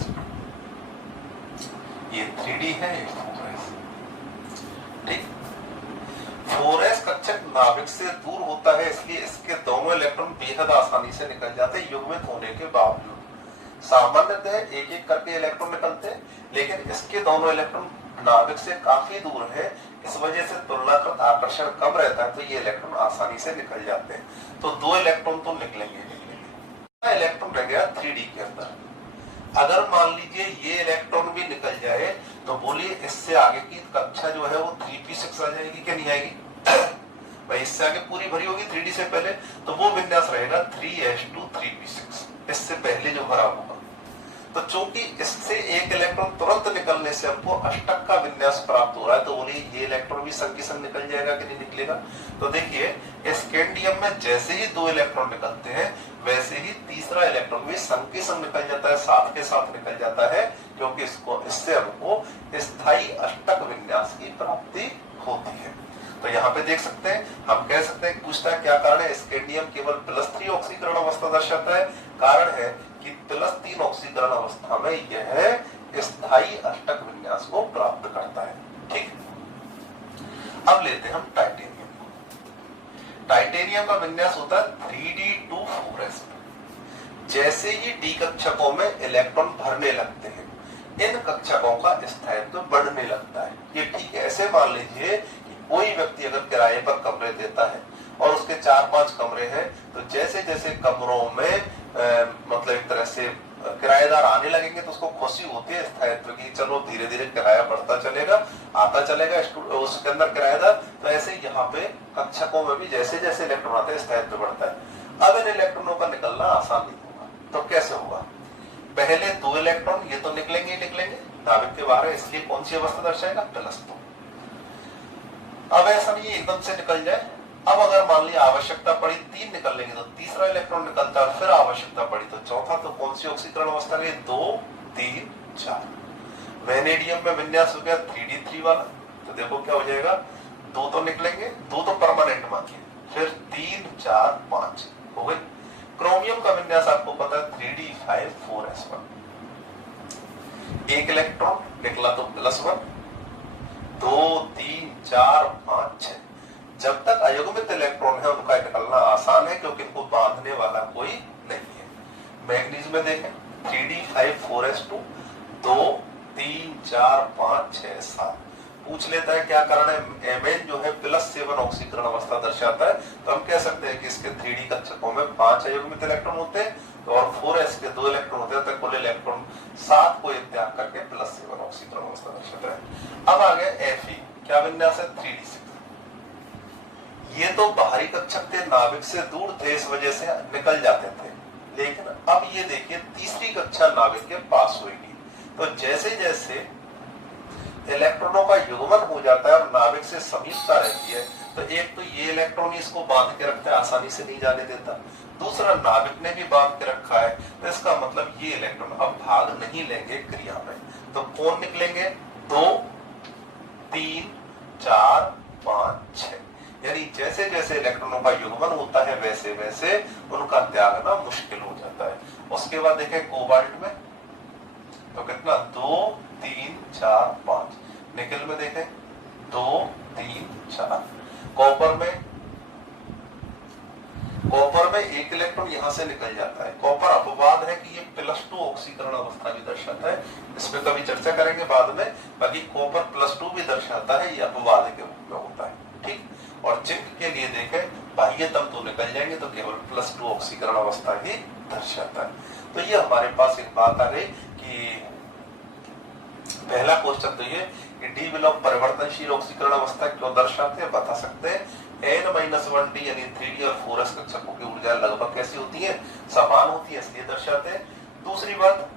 ये 3D है, ये 4s। ठीक, 4s कक्षक नाभिक से दूर होता है, इसलिए इसके दोनों इलेक्ट्रॉन बेहद आसानी से निकल जाते हैं युग्मित होने के बावजूद। सामान्यतः एक एक करके इलेक्ट्रॉन निकलते हैं, लेकिन इसके दोनों इलेक्ट्रॉन नाभिक से काफी दूर है, इस वजह से तुलनाकृत आकर्षण कम रहता है, तो ये इलेक्ट्रॉन आसानी से निकल जाते हैं। तो 2 इलेक्ट्रॉन तो निकलेंगे। इलेक्ट्रॉन रह गया 3D के अंदर। अगर मान लीजिए ये इलेक्ट्रॉन भी निकल जाए, तो बोलिए इससे आगे की कक्षा जो है वो 3p6 आ जाएगी कि नहीं आएगी। भाई इससे आगे पूरी भरी होगी 3D से पहले, तो वो विन्यास रहेगा 3s2 3p6, इससे पहले जो भरा होगा। तो चूंकि इससे एक इलेक्ट्रॉन तुरंत निकलने से हमको अष्टक का विन्यास प्राप्त हो रहा है, तो बोलिए ये इलेक्ट्रॉन भी संग की संग निकल जाएगा कि नहीं निकलेगा। तो देखिए स्कैंडियम में जैसे ही 2 इलेक्ट्रॉन निकलते हैं, वैसे ही तीसरा इलेक्ट्रॉन भी संग की संग निकल जाता है, साथ के साथ निकल जाता है, क्योंकि इससे हमको स्थायी अष्टक विन्यास की प्राप्ति होती है। तो यहाँ पे देख सकते हैं, हम कह सकते हैं, पूछता है क्या कारण है, स्कैंडियम केवल +3 ऑक्सीकरण अवस्था दर्शाता है। कारण है कि +3 ऑक्सीकरण अवस्था में यह स्थायी अष्टक विन्यास को प्राप्त करता है। ठीक, अब लेते हैं हम टाइटेनियम को। टाइटेनियम का विन्यास होता है 3D to 4s। जैसे ही डी कक्षकों में इलेक्ट्रॉन भरने लगते हैं, इन कक्षकों का स्थायित्व बढ़ने लगता है। ये ठीक है, ऐसे मान लीजिए कि कोई व्यक्ति अगर किराए पर कमरे देता है और उसके 4-5 कमरे हैं, तो जैसे जैसे कमरों में मतलब एक तरह से किराएदार आने लगेंगे, तो उसको खुशी होती है स्थायित्व की, चलो धीरे धीरे किराया बढ़ता चलेगा, आता चलेगा उसके अंदर किराएदार। तो ऐसे यहाँ पे कक्षकों में भी जैसे जैसे इलेक्ट्रॉन आते हैं स्थायित्व बढ़ता है। अब इन इलेक्ट्रॉनों का निकलना आसान नहीं होगा, तो कैसे होगा, पहले 2 इलेक्ट्रॉन ये तो निकलेंगे ही निकलेंगे, नाभिक के बाहर है, इसलिए कौन सी अवस्था दर्शाएगा, +2। अब ऐसा नहीं एकदम से निकल जाए। अब अगर मान लिया आवश्यकता पड़ी 3 निकल लेंगे तो तीसरा इलेक्ट्रॉन निकलता है, फिर आवश्यकता पड़ी तो चौथा। तो कौन सी ऑक्सीकरण अवस्था गई? 2 3 4। वेनेडियम में विन्यास हो गया 3d3 वाला, तो देखो क्या हो जाएगा, 2 तो निकलेंगे, 2 तो परमानेंट मानिए, फिर 3 4 5 हो गई। क्रोमियम का विन्यास आपको पता है 3d5 4s1, एक इलेक्ट्रॉन निकला तो +1, 2 3 4 5 6। जब तक अयुग्मित इलेक्ट्रॉन है उनका निकलना आसान है क्योंकि इनको बांधने वाला कोई नहीं है। मैग्नीज में देखें 3d5 4s2, 2 3 4 5 6 7। पूछ लेता है क्या कारण है, Mn जो है +7 ऑक्सीकरण अवस्था दर्शाता है, तो हम कह सकते हैं कि इसके 3d कक्षकों में 5 अयुग्मित इलेक्ट्रॉन होते हैं और 4s के 2 इलेक्ट्रॉन होते हैं, तो कुल इलेक्ट्रॉन 7 को त्याग करके +7 ऑक्सीकरण अवस्था दर्शाता है। अब आ गया Fe, क्या विन्यास है 3d6। ये तो बाहरी कक्षक थे, नाभिक से दूर थे, इस वजह से निकल जाते थे, लेकिन अब ये देखिए तीसरी कक्षा नाभिक के पास होगी, तो जैसे जैसे इलेक्ट्रॉनों का युग्मन हो जाता है और नाभिक से समीपता रहती है, तो एक तो ये इलेक्ट्रॉन इसको बांध के रखता है, आसानी से नहीं जाने देता, दूसरा नाभिक ने भी बांध के रखा है, तो इसका मतलब ये इलेक्ट्रॉन अब भाग नहीं लेंगे क्रिया में। तो कौन निकलेंगे? 2 3 4 5 6। यानी जैसे जैसे इलेक्ट्रॉनों का युग्मन होता है वैसे वैसे उनका त्यागना मुश्किल हो जाता है। उसके बाद देखें कोबाल्ट में तो कितना 2 3 4 5। निकल में देखें 2 3 4। कॉपर में एक इलेक्ट्रॉन यहां से निकल जाता है। कॉपर अपवाद है कि ये +2 ऑक्सीकरण अवस्था भी दर्शाता है, इसमें कभी चर्चा करेंगे बाद में। बाकी कॉपर +2 भी दर्शाता है, ये अपवाद के रूप में होता है, ठीक। और जिंक के लिए देखें बाह्यतम तो निकल जाएंगे तो केवल +2 ऑक्सीकरण अवस्था ही दर्शाता है। तो ये हमारे पास एक बात आ गई कि पहला क्वेश्चन तो ये कि डी ब्लॉक परिवर्तनशील ऑक्सीकरण अवस्था क्यों दर्शाते हैं, बता सकते हैं। n-1d यानी 3d और 4s कक्षकों की ऊर्जा लगभग कैसी होती है, समान होती है, इसलिए दर्शाते हैं। दूसरी बात,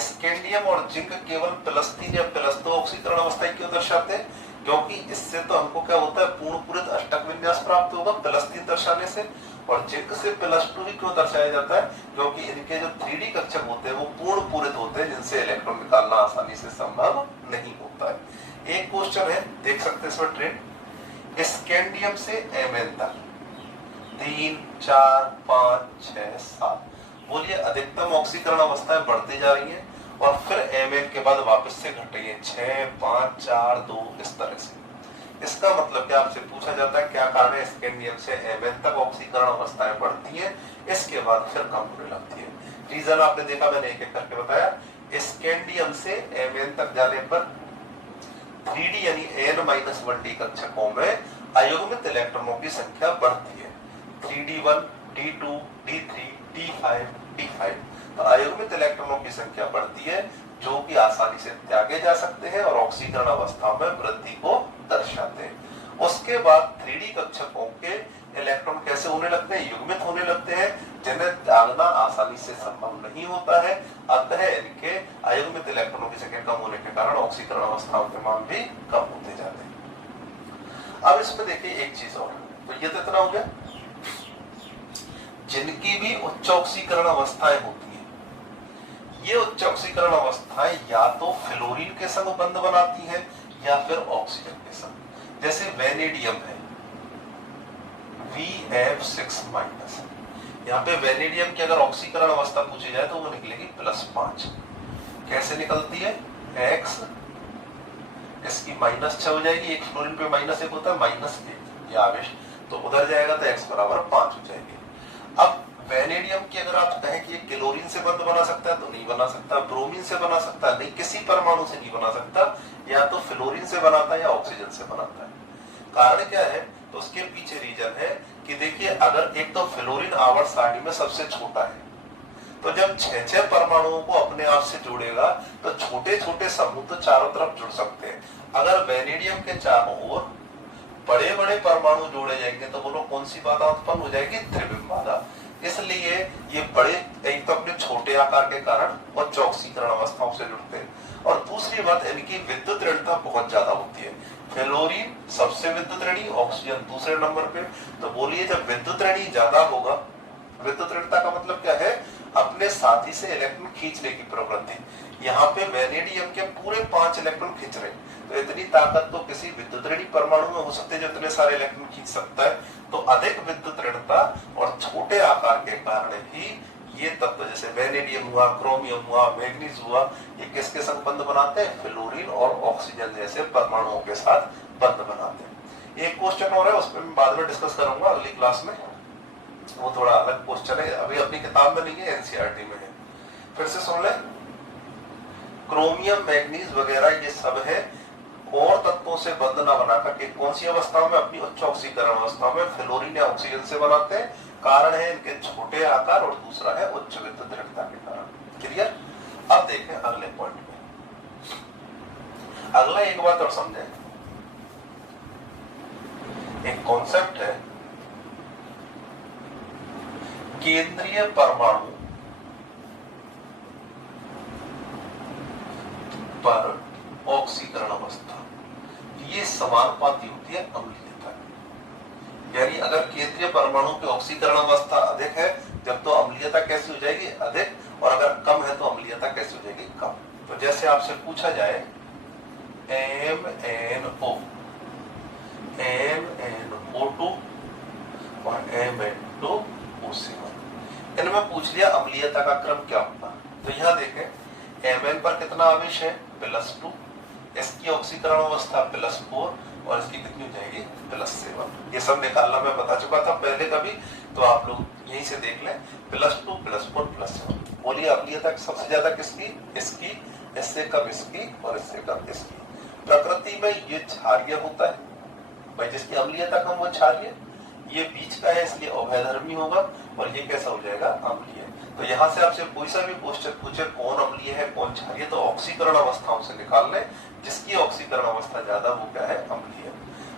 स्कैंडियम और जिंक केवल +3 या +2 ऑक्सीकरण अवस्था क्यों दर्शाते हैं, क्योंकि इससे तो हमको क्या होता है पूर्ण पूरित अष्टक विन्यास प्राप्त होगा +3 दर्शाने से। और जिंक से +2 भी क्यों दर्शाया जाता है, क्योंकि इनके जो 3d कक्षक होते हैं वो पूर्ण पूरित होते हैं, जिनसे इलेक्ट्रॉन निकालना आसानी से संभव नहीं होता है। एक क्वेश्चन है, देख सकते हैं इसमें ट्रेंड, स्कैंडियम से Mn तक 3 4 5 6 7। बोलिए अधिकतम ऑक्सीकरण अवस्थाएं बढ़ती जा रही हैं और फिर Mn के बाद वापस से घट रही है 6 5 4 2 इस तरह से। इसका मतलब क्या, आपसे पूछा जाता है क्या कारण है स्कैंडियम से Mn तक ऑक्सीकरण अवस्थाएं बढ़ती हैं, इसके बाद फिर कम होने लगती है। रीजन आपने देखा, मैंने एक एक करके बताया। स्कैंडियम से Mn तक जाने पर 3d यानी n-1d कक्षकों में अयुग्मित इलेक्ट्रॉनों की संख्या बढ़ती है, 3d1 d2 d3 d5 d5। तो अयुग्मित इलेक्ट्रॉनों की संख्या बढ़ती है जो कि आसानी से त्यागे जा सकते हैं और ऑक्सीकरण अवस्था में वृद्धि को दर्शाते हैं। उसके बाद 3d कक्षकों के इलेक्ट्रॉन कैसे होने लगते हैं, युग्मित होने लगते हैं, जिन्हें त्यागना आसानी से संभव नहीं होता है। अतः इनके अयुग्मित इलेक्ट्रॉनों की संख्या कम होने के कारण ऑक्सीकरण अवस्थाओं के मान भी कम होते जाते हैं। अब इसमें देखिए एक चीज और, तो ये तो इतना हो गया। जिनकी भी उच्च ऑक्सीकरण अवस्थाएं होती हैं, ये उच्च ऑक्सीकरण अवस्थाएं या तो फ्लोरीन के संग बंध बनाती हैं या फिर ऑक्सीजन के संग। जैसे वेनेडियम है VF6-। यहाँ पे वेनेडियम की अगर ऑक्सीकरण अवस्था पूछी जाए तो वो निकलेगी +5। कैसे निकलती है, X इसकी -6 हो जाएगी, एक फ्लोरीन पे -1 होता है, -1 ये आवेश, तो उधर जाएगा तो X = 5 हो जाएगी। अब वेनेडियम की अगर आप कहें कि ये क्लोरीन से बंध बना सकता है तो नहीं बना सकता, ब्रोमीन से बना सकता है नहीं, किसी परमाणु से नहीं बना सकता, या तो फ्लोरीन से बनाता है या ऑक्सीजन से बनाता है। कारण क्या है, तो उसके पीछे रीजन है कि देखिए अगर एक तो फ्लोरीन आवर्त सारणी में सबसे छोटा है, तो जब 6 परमाणुओं को अपने आप से जोड़ेगा तो छोटे छोटे समूह तो चारों तरफ जुड़ सकते हैं। अगर वेनेडियम के चारों ओर बड़े बड़े परमाणु जोड़े जाएंगे तो बोलो कौन सी बाधा उत्पन्न हो जाएगी, त्रिविम बाधा। इसलिए ये बड़े एक तो अपने छोटे आकार के कारण उच्च ऑक्सीकरण अवस्थाओं से जुड़ते हैं, और दूसरी बात इनकी विद्युत ऋणता बहुत ज्यादा होती है। फ्लोरीन सबसे विद्युत ऋणी, ऑक्सीजन दूसरे नंबर पे। तो बोलिए जब विद्युत ऋणी ज्यादा होगा, विद्युत ऋणता का मतलब क्या है, अपने साथी से इलेक्ट्रॉन खींचने की प्रवृत्ति। यहाँ पे वैनेडियम के पूरे 5 इलेक्ट्रॉन खींच रहे हैं, तो इतनी ताकत तो किसी विद्युत ऋणी परमाणु में हो सकती है जो इतने सारे इलेक्ट्रॉन खींच सकता है। तो अधिक विद्युत ऋणता और छोटे आकार के कारण ही ये तत्व जैसे वैनेडियम हुआ, क्रोमियम हुआ, मैग्नीज हुआ, ये किसके संग बंध बनाते हैं, फ्लोरीन और ऑक्सीजन जैसे परमाणुओं के साथ बंध बनाते हैं। एक क्वेश्चन और है, उसमें मैं बाद में डिस्कस करूंगा अगली क्लास में, वो थोड़ा अलग क्वेश्चन है, अभी अपनी किताब में नहीं है, एनसीईआरटी में है। फिर से सुन ले, क्रोमियम, मैग्नीज वगैरह ये सब है और तत्वों से बंध न बनाकर के कौन सी अवस्थाओं में, अपनी उच्च ऑक्सीकरण अवस्थाओं में फ्लोरीन या ऑक्सीजन से बनाते हैं। कारण है इनके छोटे आकार और दूसरा है उच्च विद्युत ऋणता के कारण। क्लियर। अब देखें अगले पॉइंट में, अगला एक बात और समझें, एक कॉन्सेप्ट है केंद्रीय परमाणु पर ऑक्सीकरण अवस्था, ये समानुपाती होती है अम्लीयता। यानी अगर केंद्रीय परमाणु की ऑक्सीकरण अवस्था अधिक है जब, तो अम्लीयता कैसी हो जाएगी, अधिक, और अगर कम है तो अम्लीयता कैसी हो जाएगी, कम। तो जैसे आपसे पूछा जाए MnO, MnO2 और Mn2O7, इनमें पूछ लिया अम्लीयता का क्रम क्या होगा। तो यहाँ देखें Mn पर कितना आवेश है, +2, इसकी ऑक्सीकरण अवस्था +4 और इसकी कितनी हो जाएगी, +7। ये सब निकालना मैं बता चुका था पहले कभी, तो आप लोग यहीं से देख लें, +2 +4 +7। बोलिए अम्लीयता सबसे ज्यादा किसकी, इसकी, इससे कम इसकी और इससे कम इसकी। प्रकृति में ये क्षारीय होता है भाई, जिसकी अम्लीयता कम वो क्षारीय, ये बीच का है इसलिए अभयधर्मी होगा, और ये कैसा हो जाएगा, अम्लीय। तो यहाँ से आपसे कोई सा भी क्वेश्चन पूछे कौन अम्लीय है कौन क्षारीय, तो ऑक्सीकरण अवस्थाओं से निकाल लें, जिसकी ऑक्सीकरण अवस्था ज्यादा वो क्या है, अम्लीय।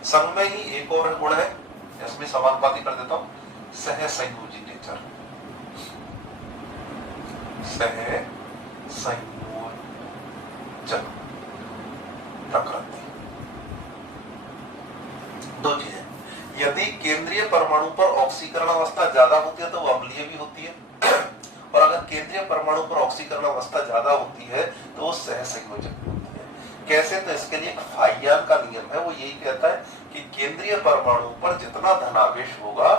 संग में ही एक और गुण है, इसमें समानुपाती कर देता हूं, सहसंयोजी नेचर, सहसंयोजन प्रकृति। दो चीजें, यदि केंद्रीय परमाणु पर ऑक्सीकरण अवस्था ज्यादा होती है तो वो अम्लीय भी होती है, और अगर केंद्रीय परमाणु पर ऑक्सीकरण अवस्था ज्यादा होती है तो वो सहसंयोजक होती है। कैसे, तो इसके लिए एक फाइयान का नियम है, वो यही कहता है कि केंद्रीय परमाणु पर जितना धनावेश होगा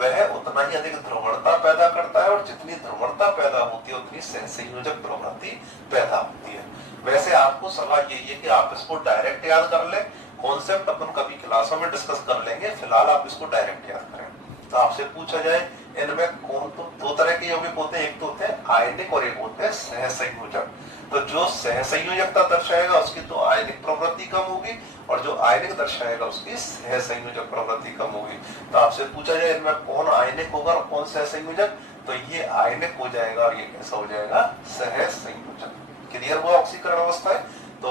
वह उतना ही अधिक ध्रुवणता पैदा करता है, और जितनी ध्रुवणता पैदा होती है उतनी सहसंयोजक प्रवृत्ति पैदा होती है। वैसे आपको सलाह यही है कि आप इसको डायरेक्ट याद कर लें, कॉन्सेप्ट अपन कभी क्लासों में डिस्कस कर लेंगे, फिलहाल आप इसको डायरेक्ट याद करें। तो आपसे पूछा जाए इनमें कौन, तो दो तरह के यौगिक होते हैं, एक तो होते हैं आयनिक और एक होते हैं सहसंयोजक। तो जो सहसंयोजकता दर्शाएगा उसकी तो आयनिक प्रवृत्ति कम होगी, और जो आयनिक दर्शाएगा उसकी सहसंयोजक प्रवृत्ति कम होगी। तो आपसे पूछा जाए इनमें कौन आयनिक होगा और कौन सहसंयोजक, तो ये आयनिक हो जाएगा और ये कैसा हो जाएगा, सहसंयोजक। क्लियर हुआ ऑक्सीकरण अवस्था है। तो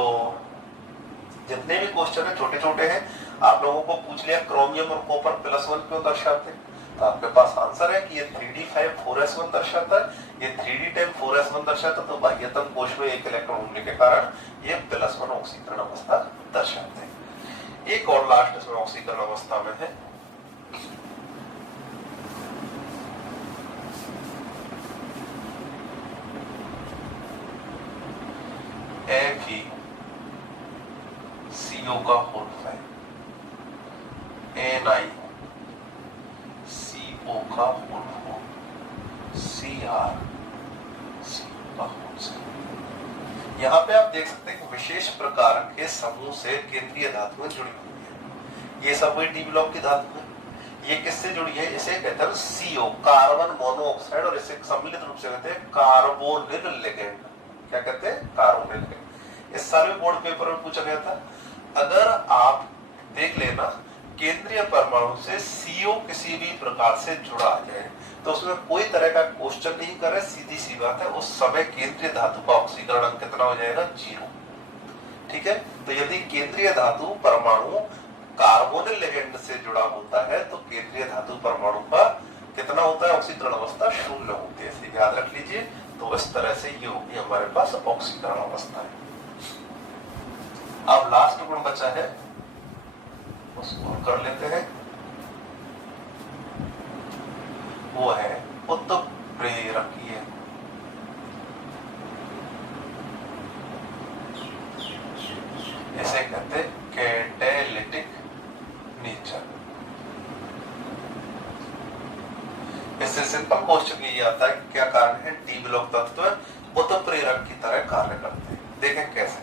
जितने भी क्वेश्चन है छोटे छोटे हैं, आप लोगों को पूछ लिया क्रोमियम और कॉपर +1 क्यों दर्शाते हैं, तो आपके पास आंसर है कि ये 3d5 4s1 दर्शाता है, ये 3d10 4s1 दर्शाता है, तो बाह्यतम कोश में एक इलेक्ट्रॉन होने के कारण ये +1 ऑक्सीकरण अवस्था दर्शाते हैं। एक और लास्ट इसमें ऑक्सीकरण अवस्था में है FeCO का होल 5, NiCO का होल 4, CrCO का होल 7। यहाँ पे आप देख सकते हैं कि विशेष प्रकार के समूह से केंद्रीय धातुएं जुड़ी हुई है। ये सब वही डी ब्लॉक की धातु है। ये किससे जुड़ी है, इसे कहते हैं CO, कार्बन मोनोऑक्साइड, और इसे सम्मिलित रूप से कहते हैं कार्बोनिल लिगेंड। क्या कहते हैं, कार्बोनिल लिगेंड। इस साल में बोर्ड पेपर में पूछा गया था। अगर आप देख लेना केंद्रीय परमाणु से CO किसी भी प्रकार से जुड़ा आ जाए तो उसमें कोई तरह का क्वेश्चन नहीं करे, सीधी सी बात है, उस समय केंद्रीय धातु का ऑक्सीकरण अंक कितना हो जाएगा, 0। ठीक है। तो यदि केंद्रीय धातु परमाणु कार्बोनिल लिगेंड से जुड़ा होता है तो केंद्रीय धातु परमाणु का कितना होता है, ऑक्सीकरण अवस्था 0 होती है। इसे याद रख लीजिए। तो इस तरह से ये होगी हमारे पास ऑक्सीकरण अवस्था है। अब लास्ट गुण बचा है उसको कर लेते हैं। वो है उत्प्रेरकीय। इसे कहते हैं कैटालिटिक नेचर। इससे सिंपल क्वेश्चन ये आता है कि क्या कारण है डी ब्लॉक तत्व उत्प्रेरक की तरह कार्य करते हैं। देखें कैसे।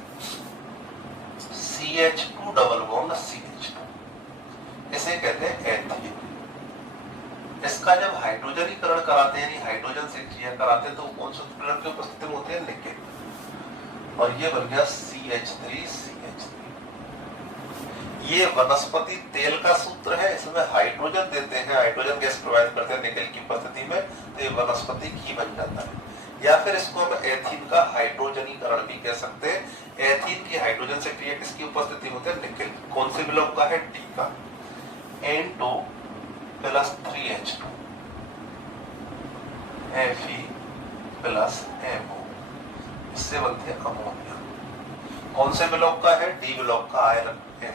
CH2 डबल बॉन्ड CH2 इसे कहते हैं एथीन। इसका जब हाइड्रोजनीकरण कराते हैं यानी हाइड्रोजन से क्रिया कराते हैं तो कौन से उत्प्रेरक की उपस्थिति में होते हैं? निकेल। और ये बन गया CH3CH3। ये वनस्पति तेल का सूत्र है। इसमें हाइड्रोजन देते हैं, हाइड्रोजन गैस प्रोवाइड करते हैं निकेल की उपस्थिति में, तो ये वनस्पति घी बन जाता है। या फिर इसको हम एथीन का हाइड्रोजनीकरण भी कह सकते हैं। एथीन की हाइड्रोजन से क्रिया किसकी उपस्थिति में होती है? निकेल। कौन से विलौप का है? डी का। N2 plus 3H2 Fe plus MO, इससे बनते हैं अमोनिया। कौन से विलौप का है? डी विलौप का आयरन Fe।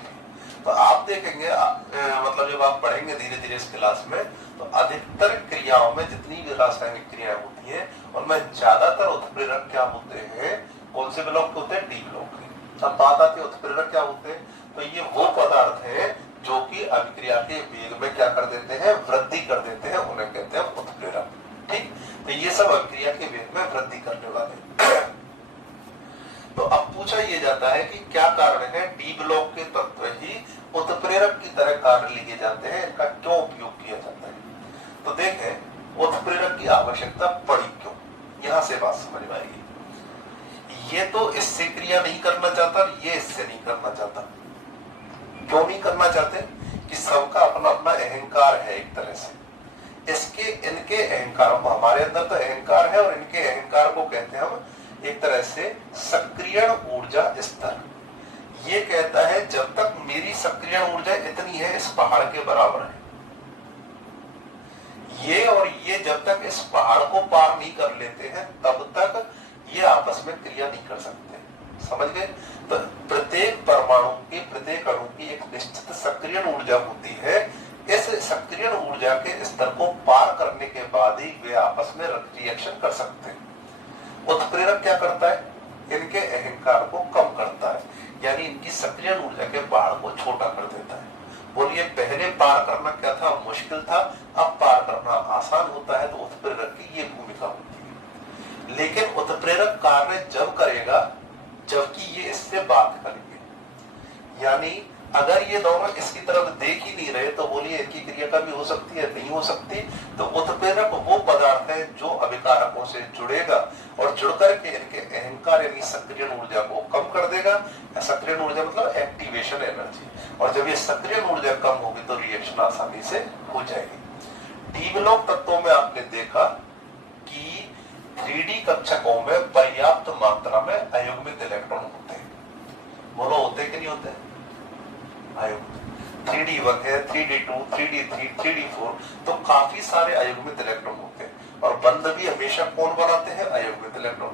तो आप देखेंगे मतलब जब आप पढ़ेंगे धीरे धीरे इस क्लास में तो अधिकतर क्रियाओं में जितनी भी रासायनिक क्रियाएं होती है उनमें ज्यादातर उत्प्रेरक क्या होते हैं? कौन से विलौप होते हैं? डी विलौप के। अब बात आती है उत्प्रेरक क्या होते हैं, तो ये वो पदार्थ है जो कि अभिक्रिया के वेग में क्या कर देते हैं? वृद्धि कर देते हैं, उन्हें कहते हैं उत्प्रेरक। ठीक, तो ये सब अभिक्रिया के वेग में वृद्धि करने वाले। तो अब पूछा ये जाता है कि क्या कारण है डी ब्लॉक के तत्व ही उत्प्रेरक की तरह कार्य लिए जाते हैं, इनका क्यों उपयोग किया जाता है? तो देखें उत्प्रेरक की आवश्यकता पड़ी क्यों, यहां से बात समझ में आएगी। ये तो इससे क्रिया नहीं करना चाहता, ये इससे नहीं करना चाहता। क्यों नहीं करना चाहते? कि सबका अपना अपना अहंकार है एक तरह से। इसके इनके अहंकार, हमारे अंदर तो अहंकार है और इनके अहंकार को कहते हैं हम एक तरह से सक्रियण ऊर्जा स्तर। ये कहता है जब तक मेरी सक्रियण ऊर्जा इतनी है, इस पहाड़ के बराबर है, ये और ये जब तक इस पहाड़ को पार नहीं कर लेते हैं तब तक ये आपस में क्रिया नहीं कर सकते। समझ गए? तो प्रत्येक परमाणु की, प्रत्येक अणु की एक निश्चित सक्रियण ऊर्जा होती है। इस सक्रियण ऊर्जा के स्तर को पार करने के बाद ही वे आपस में रिएक्शन कर सकते हैं। उत्प्रेरक क्या करता है? इनके अहंकार को कम करता है, यानी इनकी सक्रिय ऊर्जा के पहाड़ को छोटा कर देता है। बोलिए पहले पार करना क्या था? मुश्किल था, अब पार करना आसान होता है। तो उत्प्रेरक की ये भूमिका होती है। लेकिन उत्प्रेरक कार्य जब करेगा जबकि ये इससे बात करेंगे, यानी अगर ये दोनों इसकी तरफ देख ही नहीं रहे तो बोलिए इनकी क्रिया कभी हो सकती है? नहीं हो सकती। तो उत्प्रेरक वो पदार्थ है जो अभिकारकों से जुड़ेगा और जुड़कर के इनके अहंकार यानी सक्रिय ऊर्जा को कम कर देगा। सक्रिय ऊर्जा मतलब एक्टिवेशन एनर्जी, और जब ये सक्रिय ऊर्जा कम होगी तो रिएक्शन आसानी से हो जाएगी। डी ब्लॉक तत्वों में आपने देखा कि 3D कक्षकों में पर्याप्त मात्रा में अयुग्मित इलेक्ट्रॉन होते हैं। बोलो होते कि नहीं होते? 3D1 है, 3D2, 3D3, 3D4, तो काफी सारे अयुग्मित इलेक्ट्रॉन होते हैं। और बंध भी हमेशा कौन बनाते हैं? अयुग्मित इलेक्ट्रॉन।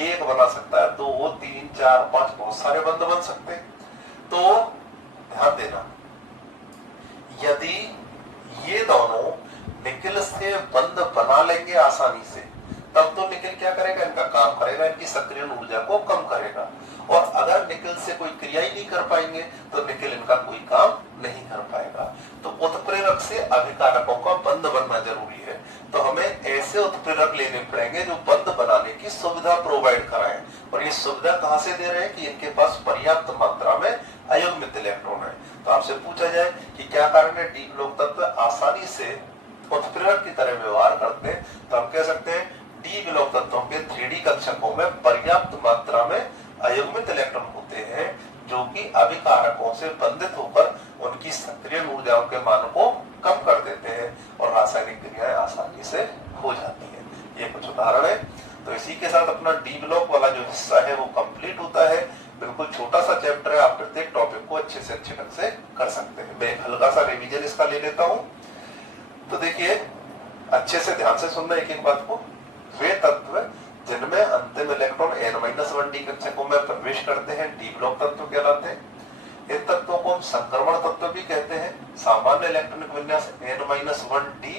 एक बना सकता है, 2, 3, 4, 5, बहुत सारे बंध बन सकते हैं। तो ध्यान देना, यदि ये दोनों निकेल से बंध बना लेंगे आसानी से, तब तो निकेल क्या करेगा? इनका काम करेगा, इनकी सक्रिय ऊर्जा को कम करेगा। और अगर निकेल से कोई क्रिया ही नहीं कर पाएंगे तो निकेल इनका कोई काम नहीं कर पाएगा। तो उत्प्रेरक से अभिकारकों का बंध बनना जरूरी है। तो हमें ऐसे उत्प्रेरक लेने पड़ेंगे जो बंध बनाने की सुविधा प्रोवाइड कराएं। और ये सुविधा कहां से दे रहे हैं? कि इनके पास पर्याप्त मात्रा में अयुग्मित इलेक्ट्रॉन है। तो आपसे पूछा जाए कि क्या कारण है डी ब्लॉक तत्व आसानी से उत्प्रेरक की तरह व्यवहार करते हैं, तो हम कह सकते हैं डी ब्लॉक तत्वों के 3D कक्षकों में पर्याप्त मात्रा में अयुग्मित इलेक्ट्रॉन होते हैं जो कि अभिकारकों से बंधित होकर उनकी सक्रिय ऊर्जाओं के मान को कम कर देते हैं और रासायनिक क्रियाएं आसानी से हो जाती है। ये कुछ उदाहरण है। तो इसी के साथ अपना डी ब्लॉक वाला जो हिस्सा है वो कंप्लीट होता है। बिल्कुल छोटा सा चैप्टर है, आप प्रत्येक टॉपिक को अच्छे से अच्छे ढंग से कर सकते हैं। मैं हल्का सा रिवीजन इसका ले लेता हूँ। तो देखिए अच्छे से ध्यान से सुनना एक एक बात को। वे तत्व जिनमें अंतिम इलेक्ट्रॉन n-1d कक्षकों में प्रवेश करते हैं डी ब्लॉक तत्व कहलाते हैं। इन तत्वों को हम संक्रमण तत्व भी कहते हैं। सामान्य इलेक्ट्रॉनिक विन्यास n-1d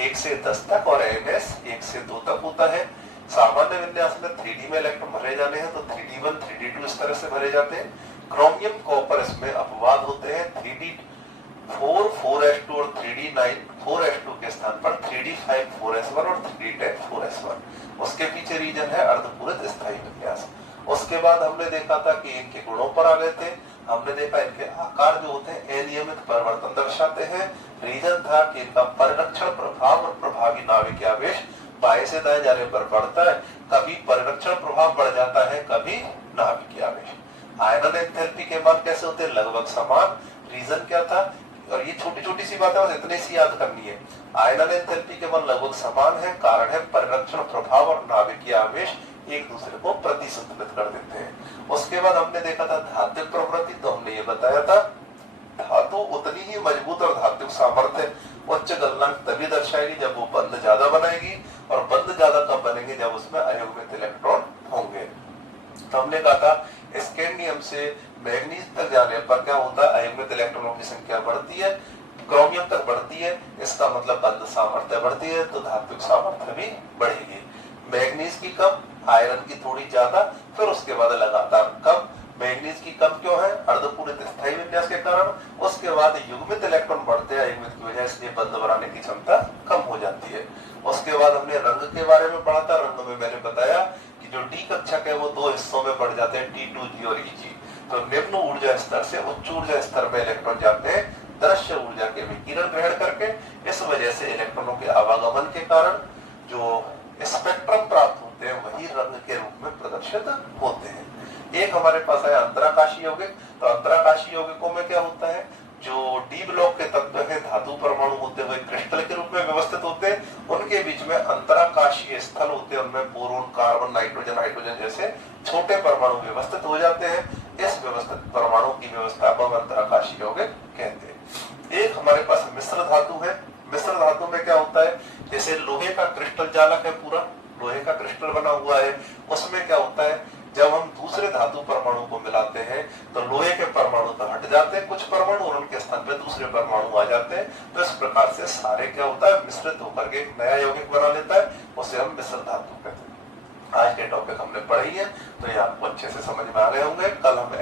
1 से 10 तक और ns 1 से 2 तक होता है। सामान्य विन्यास में 3D में इलेक्ट्रॉन भरे जाने हैं तो 3d1 3d2 इस तरह से भरे जाते हैं। क्रोमियम कॉपर इसमें अपवाद होते हैं। 3d4 4s2 और 3d9 4s2 के स्थान पर 3d5 4s1 और 3d10 4s1। उसके पीछे रीजन है अर्धपूरित स्थायी विन्यास। उसके बाद हमने देखा था कि इनके गुणों पर आ गए थे। हमने देखा इनके आकार जो होते हैं अनियमित परिवर्तन दर्शाते हैं। रीजन था कि इनका परिरक्षण प्रभाव और प्रभावी नाभिकीय आवेश बाएं से दाएं जाने पर बढ़ता है। कभी परिरक्षण प्रभाव बढ़ जाता है, कभी नाभिकीय आवेश। आयनन एंथैल्पी के मान कैसे होते हैं? लगभग समान। रीजन क्या था? और ये छोटी छोटी सी बातें बस इतने सी याद करनी है। आयनन एंथैल्पी के मान लगभग समान है। कारण है परिरक्षण प्रभाव और नाभिकीय आवेश एक दूसरे को प्रतिसंतुलित कर देते हैं। उसके बाद हमने देखा था धात्विक प्रवृत्ति, तो हमने ये बताया था धातु उतनी ही मजबूत और धात्विक सामर्थ्य उच्च गलनांक तभी दर्शाएगी जब वो बंध ज्यादा बनाएगी, और बंध ज्यादा कब बनेंगे? जब उसमें अयुग्मित इलेक्ट्रॉन होंगे। तो हमने कहा था स्कैंडियम से मैग्नीज तक जाने पर क्या होता है? अयुग्मित इलेक्ट्रॉनों की संख्या बढ़ती है, क्रोमियम तक बढ़ती है। इसका मतलब बंध सामर्थ्य बढ़ती है तो धात्विक सामर्थ्य भी बढ़ेगी। मैग्नीज की कम, आयरन की थोड़ी ज्यादा, फिर उसके बाद लगातार कम। मैग्नीज की कम क्यों है? अर्धपूरित स्थायी विन्यास के कारण। उसके बाद युग्मित इलेक्ट्रॉन बढ़ते हैं, युग्मित की वजह से बंध बनाने की क्षमता कम हो जाती है। उसके बाद हमने रंग के बारे में पढ़ा था। रंग में मैंने बताया कि जो डी कक्षक है वो दो हिस्सों में बढ़ जाते हैं, T2G और EG। तो निम्न ऊर्जा स्तर से उच्च ऊर्जा स्तर में इलेक्ट्रॉन जाते हैं दृश्य ऊर्जा के विकिरण ग्रहण करके। इस वजह से इलेक्ट्रॉनों के आवागमन के कारण जो स्पेक्ट्रम प्राप्त होते हैं वही रंग के रूप में प्रदर्शित होते हैं। एक हमारे पास है अंतराकाशीय यौगिक। तो अंतराकाशीय यौगिकों में क्या होता है? जो डी ब्लॉक के तत्व है, धातु परमाणु होते हुए क्रिस्टल के रूप में व्यवस्थित होते हैं, उनके बीच में अंतराकाशीय स्थल होते हैं। उनमें बोरोन, कार्बन, नाइट्रोजन, हाइड्रोजन जैसे छोटे परमाणु व्यवस्थित हो जाते हैं। इस व्यवस्थित परमाणु की व्यवस्था को हम अंतराकाशीय यौगिक कहते हैं। एक हमारे पास मिश्र धातु है। मिश्र धातु में क्या होता है? जैसे लोहे का क्रिस्टल जालक है, पूरा लोहे का क्रिस्टल बना हुआ है। उसमें क्या होता है? जब हम दूसरे धातु परमाणु को मिलाते हैं तो लोहे के परमाणु तो हट जाते हैं कुछ परमाणु, और उनके स्थान पे दूसरे परमाणु आ जाते हैं। तो इस प्रकार से सारे क्या होता है? मिश्रित होकर के एक नया यौगिक बना लेता है, उसे हम मिश्र धातु कहते हैं। आज के टॉपिक हमने पढ़ी है तो ये आपको अच्छे से समझ में आ गए होंगे। कल हम